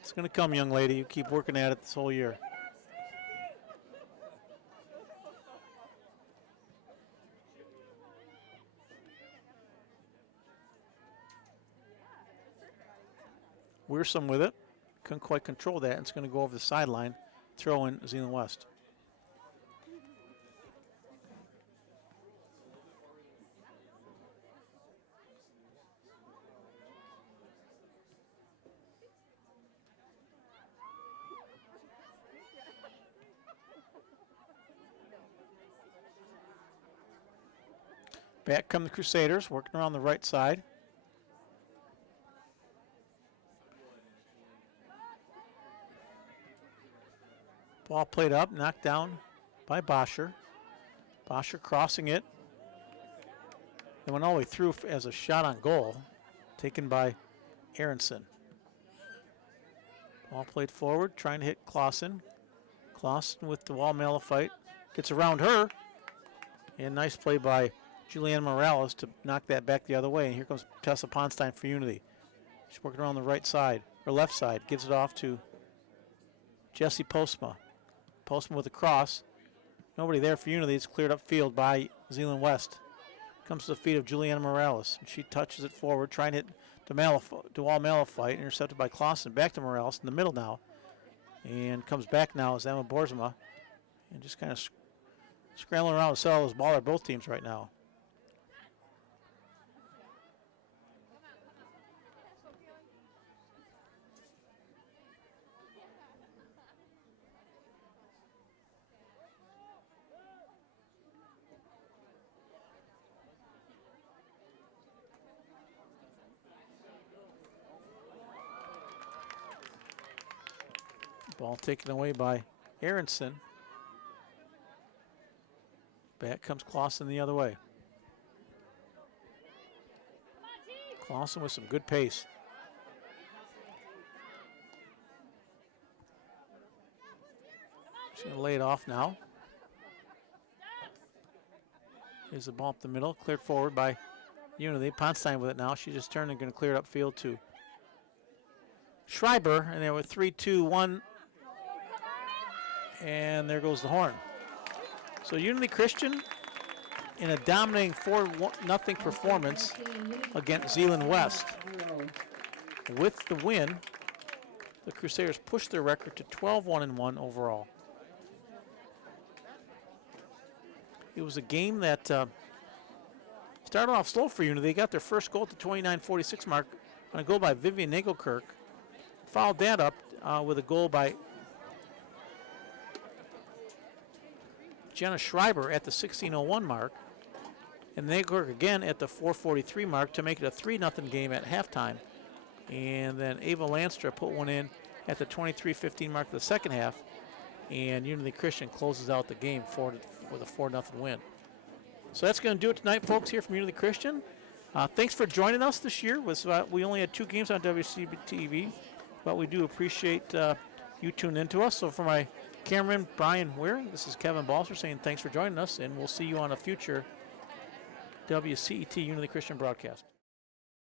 It's going to come, young lady. You keep working at it this whole year. Wearsome with it. Couldn't quite control that. It's going to go over the sideline. Throw in Zeeland West. Back come the Crusaders, working around the right side. Ball played up, knocked down by Boscher. Boscher crossing it. It went all the way through as a shot on goal, taken by Aronson. Ball played forward, trying to hit Clausen. Clausen with the wall Malafite. Gets around her. And nice play by Julianne Morales to knock that back the other way. And here comes Tessa Ponstein for Unity. She's working around the right side, or left side. Gives it off to Jessie Postma. Postma with a cross. Nobody there for Unity. It's cleared up field by Zeeland West. Comes to the feet of Juliana Morales. And she touches it forward, trying to hit DeWall Malafite. Intercepted by Clausen. Back to Morales in the middle now. And comes back now as Emma Borzma. And just kind of scrambling around to settle this ball at both teams right now. Ball taken away by Aronson. Back comes Clausen the other way. Clausen with some good pace. She's going to lay it off now. Here's the ball up the middle, cleared forward by Unity. Ponstein with it now. She just turned and going to clear it upfield to Schreiber, and there were 3, 2, 1, and there goes the horn. So Unity Christian in a dominating 4-0 performance against Zeeland West. With the win, the Crusaders pushed their record to 12-1-1 overall. It was a game that started off slow for Unity. They got their first goal at the 29:46 mark on a goal by Vivian Nagelkirk. Followed that up with a goal by Jenna Schreiber at the 16:01 mark. And Nagelkirk again at the 4:43 mark to make it a 3-0 game at halftime. And then Ava Lanstra put one in at the 23:15 mark of the second half. And Unity Christian closes out the game with a 4-0 win. So that's going to do it tonight, folks, here from Unity Christian. Thanks for joining us this year. We only had 2 games on WCTV, but we do appreciate you tuning into us. So for my cameraman, Brian Weir, this is Kevin Balser saying thanks for joining us, and we'll see you on a future WCET Unity Christian broadcast.